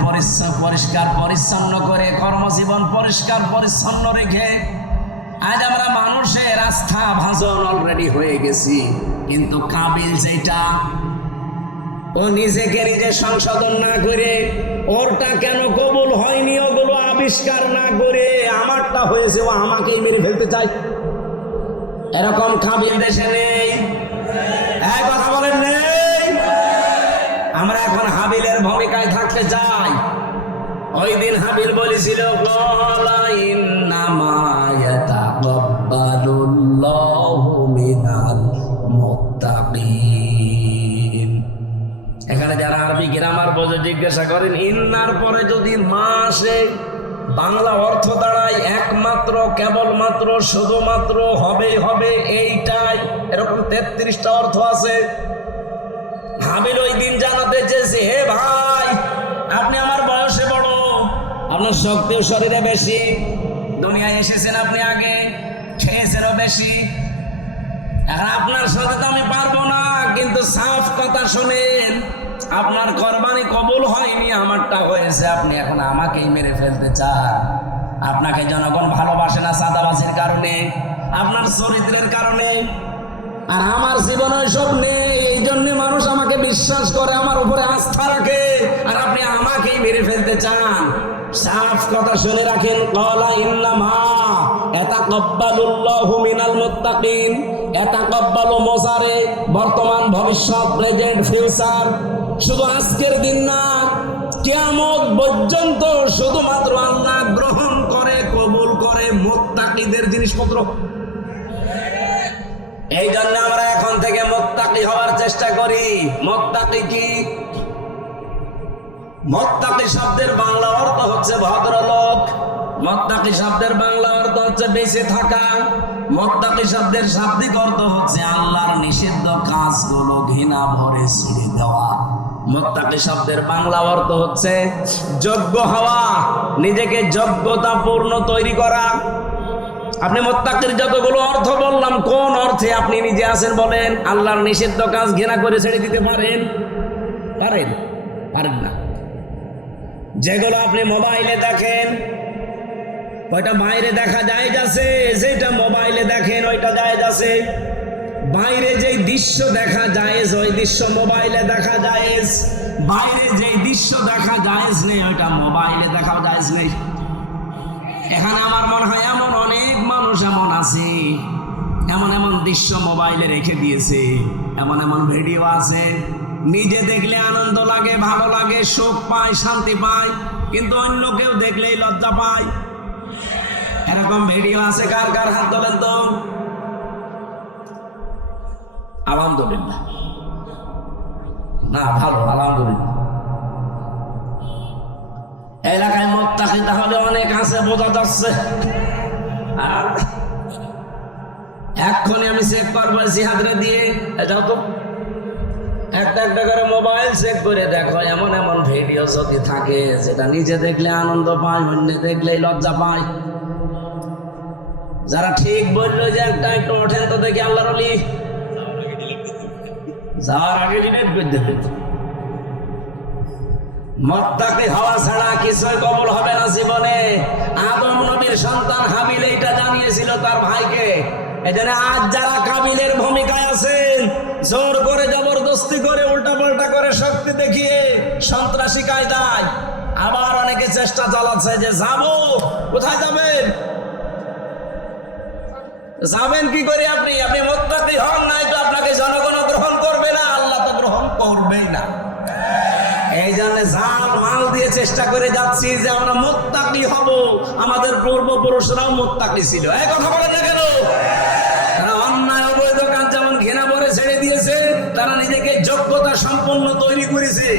পরিষ্কার পরিচ্ছন্ন করে, কর্মজীবন পরিষ্কার পরিচ্ছন্ন রেখে আজ আমরা মানুষের আস্থা ভাজন অলরেডি হয়ে গেছি। কিন্তু কাবিল যেটা, ও নিজেকে নিজে সংশোধন না করে, ওরটা কেন কবুল হয়নি ওগুলো আবিষ্কার না করে আমারটা হয়েছে, ও আমাকেই মেরে ফেলতে চায়। এরকম কাবিল দেশে নেই, এক কথা বলেন নেই। আমরা এখন হাবিলের ভূমিকায় থাকতে চাই। ওই দিন হাবিল বলেছিল, এখানে যারা আরবি গ্রামার বোঝে জিজ্ঞাসা করেন, ইন্নার পরে যদি মা আসে বাংলা অর্থ দাঁড়ায় একমাত্র, কেবলমাত্র, শুধুমাত্র, হবে হবে, এইটাই। এরকম 33টা অর্থ আছে। হাবিল ওই দিন জানাতে চেয়েছে, হে ভাই, আপনি আমার বয়সে বড়, আপনার শক্তিও শরীরে বেশি, দুনিয়ায় এসেছেন আপনি আগে, খেয়েছেনও বেশি, এখন আপনার সাথে তো আমি পারবো না। কিন্তু সাফ কথা শুনেন, আপনার কোরবানি কবুল হয়নি, আমারটা হয়েছে, আপনি এখন আমাকেই মেরে ফেলতে চান। আপনাকে জনগণ ভালোবাসে না চাঁদাবাজির কারণে, আপনার চরিত্রের কারণে, আর আমার জীবনে সব নেই, এই জন্য মানুষ আমাকে বিশ্বাস করে, আমার উপরে আস্থা রাখে, আর আপনি আমাকেই মেরে ফেলতে চান। সাফ কথা শুনে রাখেন, ক্বালা ইন্নামা ইয়াতাকাব্বালুল্লাহু মিনাল মুত্তাকিন। ইয়াতাকাব্বালু মোজারে, বর্তমান, ভবিষ্যৎ, প্রেজেন্ট, ফিউচার। শুধু আজকের দিন না, কিয়ামত পর্যন্ত শুধুমাত্র আল্লাহ গ্রহণ করে, কবুল করে মুত্তাকিদের জিনিসপত্র। এই জন্য আমরা এখন থেকে মুত্তাকি হওয়ার চেষ্টা করি। মুত্তাকি কি? মুত্তাকি শব্দের বাংলা অর্থ হচ্ছে ভদ্রলোক। মুত্তাকি শব্দের বাংলা অর্থ হচ্ছে বেঁচে থাকা। মুত্তাকি শব্দের শাব্দিক অর্থ হচ্ছে আল্লাহর নিষিদ্ধ কাজগুলো ঘৃণা ভরে ছেড়ে দেওয়া। মুত্তাকি শব্দের বাংলা অর্থ হচ্ছে যোগ্য হওয়া, নিজেকে যোগ্যতা পূর্ণ তৈরি করা। আপনি মুত্তাকির যতগুলো অর্থ বললাম, কোন অর্থে আপনি নিজে আছেন বলেন? আল্লাহর নিষিদ্ধ কাজ ঘৃণা করে ছেড়ে দিতে পারেন? পারেন? পারেন না। যেগুলো আপনি মোবাইলে দেখেন, ওইটা বাইরে দেখা জায়েজ আছে? যেটা মোবাইলে দেখেন ওইটা জায়েজ আছে? বাইরে যেই দৃশ্য দেখা জায়েজ, ওই দৃশ্য মোবাইলে দেখা জায়েজ। বাইরে যেই দৃশ্য দেখা জায়েজ নেই, ওইটা মোবাইলে দেখা জায়েজ নেই। এখানে আমার মনে হয় এমন অনেক মানুষ এমন আছে, এমন এমন দৃশ্য মোবাইলে রেখে দিয়েছে, এমন এমন ভিডিও আছে, নিজে দেখলে আনন্দ লাগে, ভালো লাগে, সুখ পায়, শান্তি পায়, কিন্তু অন্য কেউ দেখলেই লজ্জা পায়। এরকম ভিডিও আছে কার কার? হাত তোলেন তো। আলহামদুলিল্লাহ। না, ভালো, আলহামদুলিল্লাহ। এলাকায় মুত্তাকি তাহলে অনেক আছে, বোঝা যাচ্ছে। আর এক্ষুনি আমি চেক করবো জিহাদরে দিয়ে, যাও তো একটা একটা করে মোবাইল চেক করে দেখো, এমন এমন ভিডিও যদি থাকে যেটা নিজে দেখলে আনন্দ পায়, অন্য দেখলেই লজ্জা পায়। যারা ঠিক বললো যে একটা একটু ওঠেন তো দেখি আল্লাহর ওলি, যাওয়ার আগে ডিলেট করে দেবে। মুত্তাকি হওয়া ছাড়া কিছুই কবুল হবে না জীবনে। আদম নবীর সন্তান হাবিল এইটা জানিয়েছিল তার ভাইকে। এজন্য আজ যারা কাবিলের ভূমিকায় আছেন, জোর করে জবরদস্তি করে উল্টাপাল্টা করে শক্তি দেখিয়ে সন্ত্রাসী কায়দায়, আবার অনেকে চেষ্টা চালাচ্ছে যে যাবো। কোথায় যাবেন? যাবেন কি করে আপনি? আপনি মুত্তাকি হন নাই তো আপনাকে জনগণ গ্রহণ করবে না, আল্লাহ তো গ্রহণ করবেই না। এই জন্য জান মাল দিয়ে চেষ্টা করে যাচ্ছি যে আমরা মুত্তাকি হব। আমাদের পূর্বপুরুষরাও মুত্তাকি ছিল। এই কথা বলেন না কেন? তারা অন্যায় অবৈধ কাজ যেমন ঘৃণা ভরে ছেড়ে দিয়েছে, তারা নিজেকে যোগ্যতা সম্পন্ন তৈরি করেছে।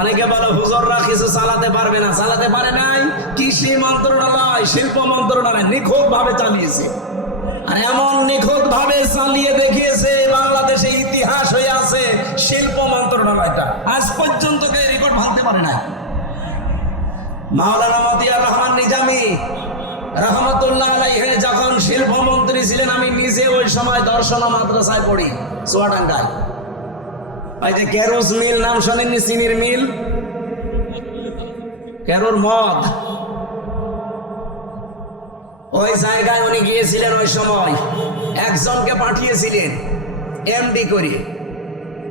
অনেকে বলে হুজুররা কিছু চালাতে পারবে না, চালাতে পারে নাই। কৃষি মন্ত্রণালয়, শিল্প মন্ত্রণালয় নিখুঁত ভাবে চালিয়েছে। আর এমন নিখুঁত ভাবে চালিয়ে দেখিয়েছে, বাংলাদেশে ইতিহাস হয়ে আছে শিল্প মন্ত্রণালয়টা। আজ পর্যন্ত কেউ রেকর্ড ভাঙতে পারে না। মাওলানা মতিয়ার রহমান নিজামী রহমতুল্লাহ আলাইহি যখন শিল্পমন্ত্রী ছিলেন, আমি নিজে ওই সময় দর্শনা মাদ্রাসায় পড়ি চুয়াডাঙ্গায়। ওই যে কেরোস মিল নাম শোনেননি? চিনির মিল, কেরোর মদ, ওই জায়গায় উনি গিয়েছিলেন। ওই সময় একজনকে পাঠিয়েছিলেন এমডি করে।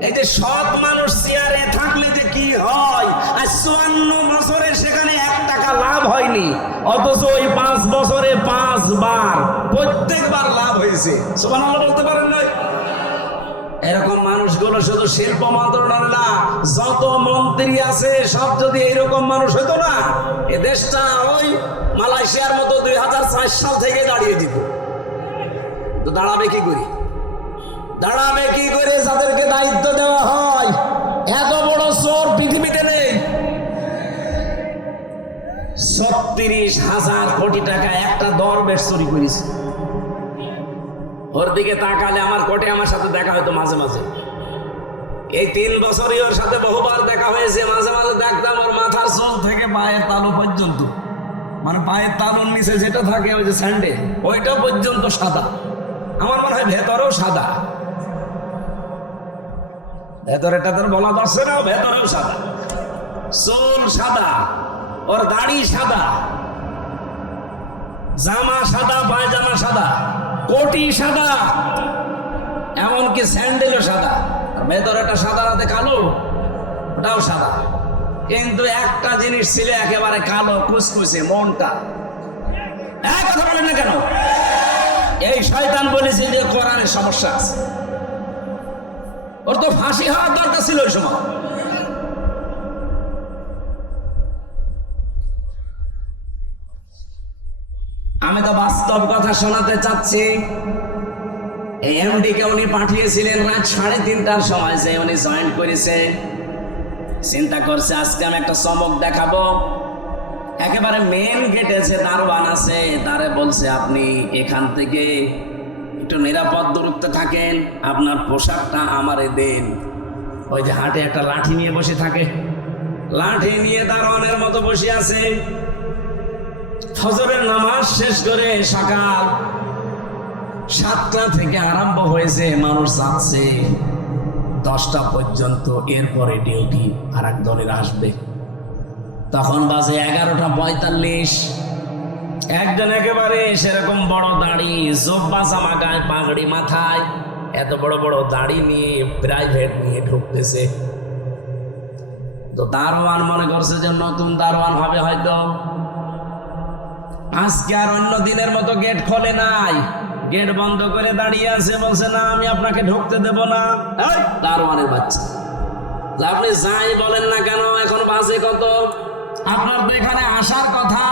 এই যে সৎ মানুষ চেয়ারে থাকলে যে কি হয়, আর 54 বছরে সেখানে 1 টাকা লাভ হয়নি, অথচ ওই 5 বছরে 5 বার প্রত্যেকবার লাভ হয়েছে। সুবহানাল্লাহ বলতে পারেন না? এরকম মানুষগুলো শুধু শিল্প মন্ত্রণালয়, যত মন্ত্রী আছে সব যদি এইরকম মানুষ হতো না, এ দেশটা ওই মালয়েশিয়ার মতো 2004 সাল থেকে দাঁড়িয়ে দিত। তো দাঁড়াবে কি করে? দাঁড়াবে কি করে? যাদেরকে দায়িত্ব দেওয়া হয়, এত বড় চোর পৃথিবীতে নেই। 36,000 কোটি টাকা একটা দরবেশ চুরি করেছে। ওর দিকে তাকালে আমার কোটে আমার সাথে দেখা হতো মাঝে মাঝে। এই 3 বছরই ওর সাথে বহুবার দেখা হয়েছে। মাঝে মাঝে দেখতাম ওর মাথার চুল থেকে পায়ের তালু পর্যন্ত, মানে পায়ের তালুর নিচে যেটা থাকে ওই যে স্যান্ডেল, ওইটা পর্যন্ত সাদা। আমার মনে হয় ভেতরেও সাদা। ভেতরেটা তো বলা যাচ্ছে না, ভেতরেও সাদা। চুল সাদা, ওর দাড়ি সাদা, জামা সাদা, পায়জামা সাদা, কোটি সাদা, এমনকি স্যান্ডেলও সাদা। আর ভেতরেটা সাদা রাতে কালো, ওটাও সাদা। কিন্তু একটা জিনিস ছিল একেবারে কালো কুচকুচে, মনটা। কথা বলেন না কেন? এই শয়তান বলেছে যে কোরআনের সমস্যা আছে। ওর তো ফাঁসি হওয়ার দরকার ছিল ওই সময়। আমি তো বাস্তব কথা শোনাতে চাচ্ছি। এই এমডিকে উনি পাঠিয়েছিলেন রাত 3:30টার সময়, যে উনি জয়েন করেছে। চিন্তা করছে আজকে আমি একটা চমক দেখাবো। একেবারে মেন গেটে যে দারোয়ান আছে তারে বলছে, আপনি এখান থেকে একটু নিরাপদ দূরত্বে থাকেন, আপনার পোশাকটা আমারে দেন। ওই যে হাটে একটা লাঠি নিয়ে বসে থাকে, লাঠি নিয়ে দারোয়ানের মতো বসে আছে। ফজরের নামাজ শেষ করে সকাল 7টা থেকে আরম্ভ হয়েছে, মানুষ যাচ্ছে 10টা পর্যন্ত। এরপরে ডিউটি আর এক দলের আসবে। তখন বাজে 11:45। একজন একেবারে সেরকম বড় দাড়ি, জব্বা জামা গায়ে, পাগড়ি মাথায়, এত বড় বড় দাড়ি নিয়ে প্রাইভেট নিয়ে ঢুকতেছে। তো দারোয়ান মনে করছে যে নতুন দারোয়ান হবে হয়তো। আজকে আর অন্য দিনের মতো গেট খোলে নাই, গেট বন্ধ করে দাঁড়িয়ে আছে। বলছে না, আমি আপনাকে ঢুকতে দেব না। দারোয়ানের বাচ্চা, আপনি যাই বলেন না কেন, এখন বাজে কত? আপনার তো এখানে আসার কথা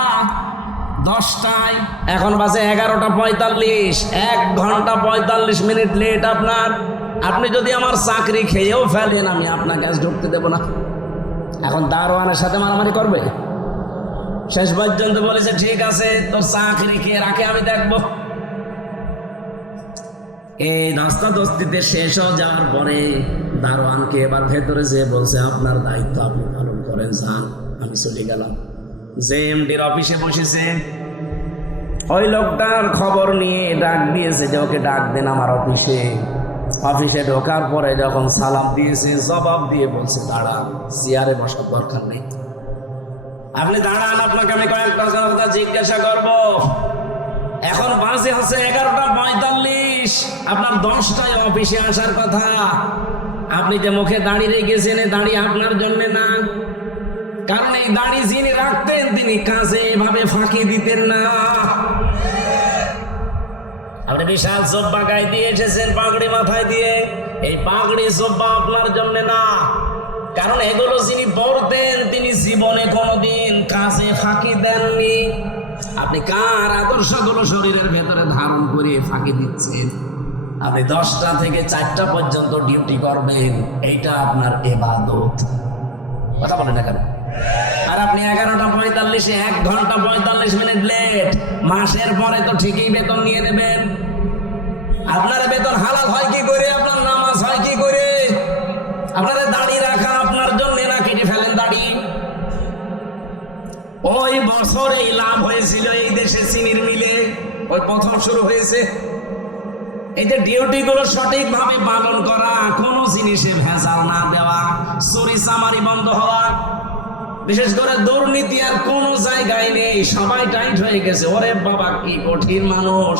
10টায়, এখন বাজে 11:45। 1 ঘন্টা 45 মিনিট লেট আপনার। আপনি যদি আমার চাকরি খেয়েও ফেলেন, আমি আপনাকে আজ ঢুকতে দেব না। এখন দারোয়ানের সাথে মারামারি করবে। শেষ পর্যন্ত বলেছে, ঠিক আছে, তোর চাকরি খেয়ে রাখে, আমি দেখবো। এই ধস্তাধস্তিতে শেষ হয়ে যাওয়ার পরে দারোয়ানকে এবার ভেতরে যেয়ে বলছে, আপনার দায়িত্ব আপনি পালন করেন, যান, আমি চলে গেলাম। যে এমডির অফিসে বসেছে, ওই লোকটার খবর নিয়ে ডাক দিয়েছে যে ওকে ডাক দেন আমার অফিসে। অফিসে ঢোকার পরে যখন সালাম দিয়েছে, জবাব দিয়ে বলছে, দাঁড়ান, চেয়ারে বসার দরকার নেই, আপনি দাঁড়ান, আপনাকে আমি কয়েকটা কথা জিজ্ঞাসা করব। এখন বাজে হচ্ছে 11:45, আপনার 10টায় অফিসে আসার কথা। আপনি যে মুখে দাঁড়িয়ে রেখেছেন, দাঁড়িয়ে আপনার জন্য না, কারণ এই দাড়ি যিনি রাখতেন তিনি কাজে এভাবে ফাঁকি দিতেন না। আপনি বিশাল জব্বা গায়ে দিয়ে এসেছেন, পাগড়ি মাথায় দিয়ে, এই পাগড়ি জব্বা আপনার জন্য না, কারণ এগুলো যিনি পরতেন তিনি জীবনে কোনোদিন কাজে ফাঁকি দেননি। আপনি কার আদর্শগুলো শরীরের ভেতরে ধারণ করে ফাঁকি দিচ্ছেন? আপনি 10টা থেকে 4টা পর্যন্ত ডিউটি করবেন, এইটা আপনার ইবাদত। কথা বলেন না কেন? আর আপনি 11:45, 1 ঘন্টা 45 মিনিট লেট। মাসের পরে তো ঠিকই বেতন নিয়ে নেবেন। আপনার বেতন হালাল হয় কি করে? আপনার নামাজ হয় কি করে? আপনাদের দাড়ি রাখা আপনার জন্য না, কেটে ফেলেন দাড়ি। ওই বছর এই লাভ হয়েছিল এই দেশে চিনির মিলে, ওই প্রথম শুরু হয়েছে। এই যে ডিউটি গুলো সঠিকভাবে পালন করা, কোন জিনিসে ভেজাল না দেওয়া, চুরি চামারি বন্ধ হওয়া, বিশেষ করে দুর্নীতি আর কোন জায়গায় নেই, সবাই টাইট হয়ে গেছে। ওরে বাবা, কি কঠিন মানুষ!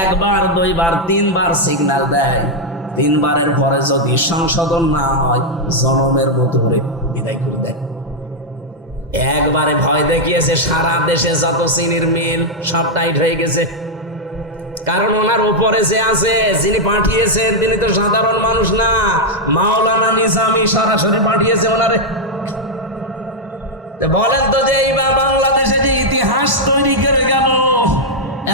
1 বার 2 বার 3 বার সিগন্যাল দেয়, 3 বারের পরে যদি সংশোধন না হয়, জনমের মতো করে বিদায় করে দেয়। একবারে ভয় দেখিয়েছে, সারা দেশে যত চিনির মিল সব টাইট হয়ে গেছে। কারণ ওনার উপরে যে আছে, যিনি পাঠিয়েছেন, তিনি তো সাধারণ মানুষ না, মাওলানা নিজামী সরাসরি পাঠিয়েছে ওনারে। বলেন তো যে এইবার বাংলাদেশে যে ইতিহাস তৈরি করে গেল,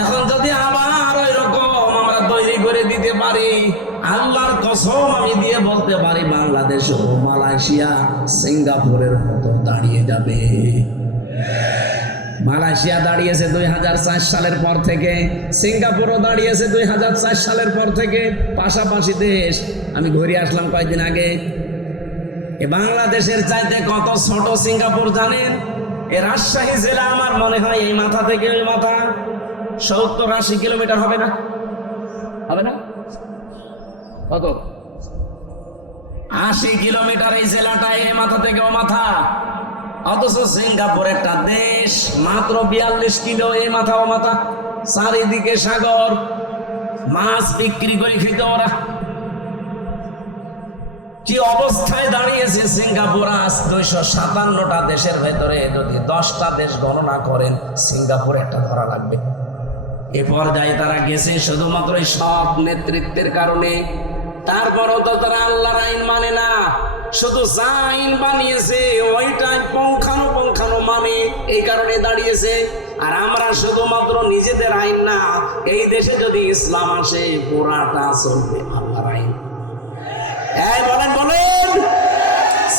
এখন যদি আবার ওই রকম আমরা তৈরি করে দিতে পারি, আল্লাহর কসম আমি দিয়ে বলতে পারি, বাংলাদেশ ও মালয়েশিয়া সিঙ্গাপুরের মতো দাঁড়িয়ে যাবে। মালয়েশিয়া দাঁড়িয়েছে 2004 সালের পর থেকে, সিঙ্গাপুরও দাঁড়িয়েছে 2004 সালের পর থেকে, পাশাপাশি দেশ। আমি ঘুরে আসলাম কয়েকদিন আগে। বাংলাদেশের চাইতে কত ছোট সিঙ্গাপুর জানেন? এ রাজশাহী জেলা আমার মনে হয় এই মাথা থেকে ওই মাথা 70-80 কিলোমিটার হবে না? হবে না? কত? 80 কিলোমিটার এই জেলাটা, এই মাথা থেকে ও মাথা। অথচ সিঙ্গাপুর একটা দেশ, মাত্র 42 কিলো এই মাথা ও মাথা, চারিদিকে সাগর, মাছ বিক্রি করে খেত ওরা। কি অবস্থায় দাঁড়িয়েছে সিঙ্গাপুর আজ? 257টা দেশের ভেতরে যদি 10টা দেশ গণনা করেন, সিঙ্গাপুর একটা ধরা লাগবে। এ পর্যায়ে তারা গেছে শুধুমাত্র এই সৎ নেতৃত্বের কারণে। তারপরও তো তারা আল্লাহর আইন মানে না, শুধু যা আইন বানিয়েছে ওইটাই পুঙ্খানুপুঙ্খানু মানে। এই কারণে দাঁড়িয়েছে। আর আমরা শুধুমাত্র নিজেদের আইন না, এই দেশে যদি ইসলাম আসে পুরাটা চলবে আল্লাহর আইন। এই বলেন বলেন,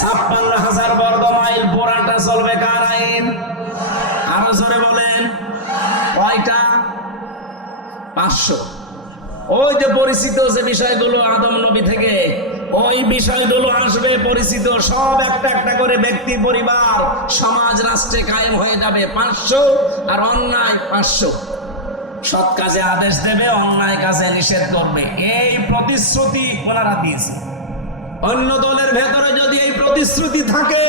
56,000 বর্গ মাইল পুরাটা চলবে কার আইন? আরো জোরে বলেন, কয়টা? 500। ওই যে পরিচিত যে বিষয়গুলো আদম নবী থেকে, ওই বিষয়গুলো আসবে পরিচিত সব, একটা একটা করে ব্যক্তি, পরিবার, সমাজ, রাষ্ট্রে কায়েম হয়ে যাবে 500। আর অন্যায় 500। সৎ কাজে আদেশ দেবে, অন্যায় কাজে নিষেধ করবে। এই প্রতিশ্রুতি ওনারা দিয়েছে। অন্য দলের ভেতরে যদি এই প্রতিশ্রুতি থাকে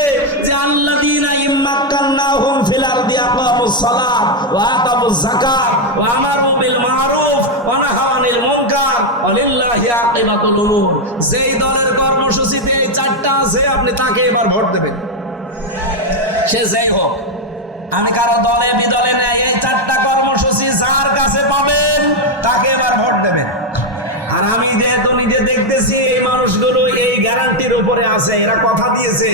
যে আল্লাযীনা ইম্মাক্কান্নাহুম ফিল আরদি আকামুস সালাত ওয়া আতাবুজ যাকাত ওয়া আমারু বিল মারুফ ওয়া নাহাউ আনিল মুনকার ওয়া লিল্লাহি আকিবাতুল উমুর, যেই দলের কর্মসূচিতে এই চারটা আছে আপনি তাকে এবার ভোট দেবেন, সে যেই হোক। আমি কারো দলে বিদলে নাই, এই চারটা কর্মসূচি যার কাছে পাবেন তাকে এবার ভোট দেবেন। আর আমি যেহেতু নিজে দেখতেছি এই মানুষগুলো এই গ্যারান্টির উপরে আছে, এরা কথা দিয়েছে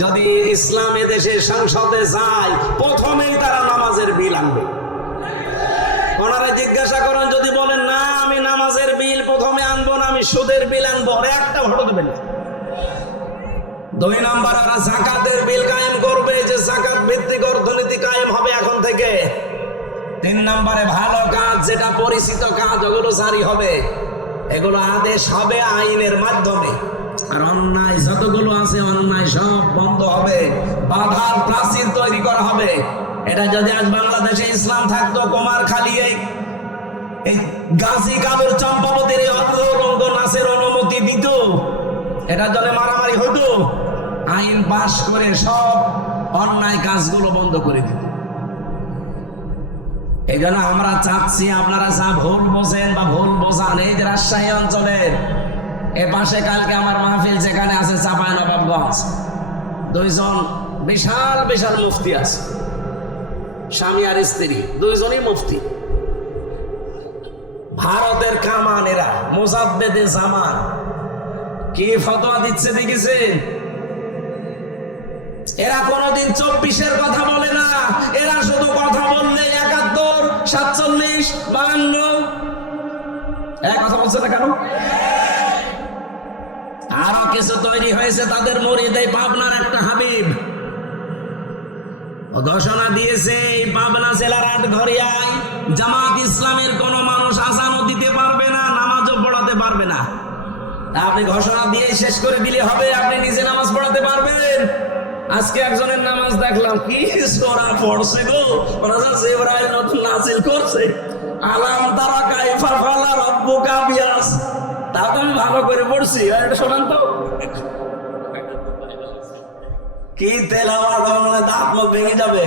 যদি ইসলাম দেশের সংসদে যায় প্রথমেই তারা নামাজের বিল আনবে। ওনারা জিজ্ঞাসা করেন, যদি বলেন না আমি নামাজের বিল প্রথমে আনবো না, আমি সুদের বিল আনবো, একটা ভোট দেবেন। 2 নম্বর, ওরা যাকাতের বিল কায়েম করবে, যে যাকাত ভিত্তিক অর্থনীতি কায়েম হবে এখন থেকে। 3 নম্বরে ভালো কাজ, যেটা পরিচিত কাজ, ওগুলো জারি হবে, এগুলো আদেশ হবে আইনের মাধ্যমে। আর অন্যায় যতগুলো আছে অন্যায় সব বন্ধ হবে, বাধার প্রাচীর তৈরি করা হবে। এটা যদি আজ বাংলাদেশে ইসলাম থাকতো, কুমারখালী এই গাজী কাদের চম্পাবতীর অরঙ্গ নাচের অনুমতি দিত, এটা জন্য মারামারি হতো, আইন পাশ করে সব অন্যায় কাজগুলো বন্ধ করে দিত। এই জন্য আমরা চাচ্ছি আপনারা যা ভুল বোঝেন বা ভুল বোঝান, এই যে রাজশাহী অঞ্চলের এ পাশে কালকে আমার মাহফিল যেখানে আছে চাঁপাইনবাবগঞ্জ, 2 জন বিশাল বিশাল মুফতি আছে, স্বামী আর স্ত্রী 2 জনই মুফতি। ভারতের কামান এরা, মুজাদ্দেদে জামান, কি ফতোয়া দিচ্ছে দেখেছেন? এরা কোনদিন 24-এর কথা বলে না, এরা শুধু কথা বললে 71, 47, 52। কথা বলছে না কেন? আরো কিছু তৈরি হয়েছে তাদের মুরিদ, এই পাবনার একটা হাবিব ঘোষণা দিয়েছে, এই পাবনা জেলার আটঘরিয়ায় জামাত ইসলামের কোন মানুষ আযানও দিতে পারবে না, নামাজও পড়াতে পারবে না। আপনি ঘোষণা দিয়ে শেষ করে দিলে হবে? আপনি নিজে নামাজ পড়াতে পারবেন? আজকে একজনের নামাজ দেখলাম, কি সূরা পড়ছে গো, জিবরাইল নতুন নাযিল করছে, আলাম তারা কাইফা ফাআলা রাব্বুকা বিআস। তাও তো আমি ভালো করে পড়ছি, এটা শোনান তো। কি তেলাওয়াত, দাঁত মুখ ভেঙে যাবে।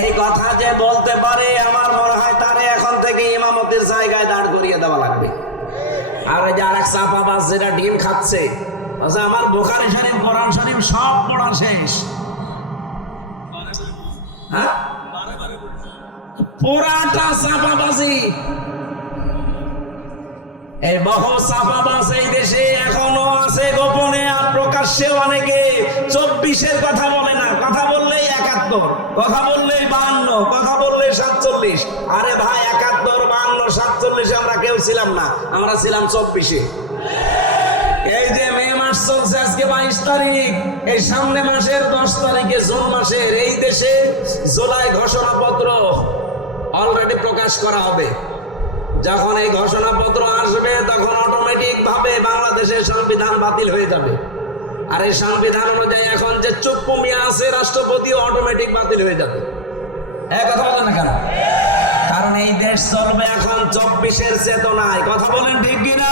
এই কথা যে বলতে পারে, আমার মনে হয় তারে এখন থেকে ইমামতির জায়গায় দাঁড় করিয়ে দেওয়া লাগবে। আর এই যে আরেক চাপাবাজ যেটা ডিম খাচ্ছে, আমার বুখারী শরীফ, কোরআন শরীফ সব পড়া শেষ, হ্যাঁ পুরাটা চাপাবাজি। এই বহু চাপাবাজ এই দেশে এখনো আছে গোপনে, আর প্রকাশ্যে অনেকে 24-এর কথা বলে না, কথা বললেই 71, কথা বললেই 52, কথা বললেই 47। আরে ভাই, 71, 52, 47 আমরা কেউ ছিলাম না, আমরা ছিলাম 24-এ। এই যে মে মাস চলছে, আজকে 22 তারিখ, এই সামনে মাসের 10 তারিখে, জুন মাসের, এই দেশে জুলাই ঘোষণাপত্র অলরেডি প্রকাশ করা হবে। যখন এই ঘোষণাপত্র আসবে তখন অটোমেটিক ভাবে বাংলাদেশের সংবিধান বাতিল হয়ে যাবে। আর এই সংবিধান অনুযায়ী এখন যে চুপ্পু মিয়া আছে রাষ্ট্রপতিও অটোমেটিক বাতিল হয়ে যাবে। কথা বলেন না কেন? কারণ এই দেশ চলবে এখন 24-এর চেতনায়। কথা বলেন ঠিক কিনা?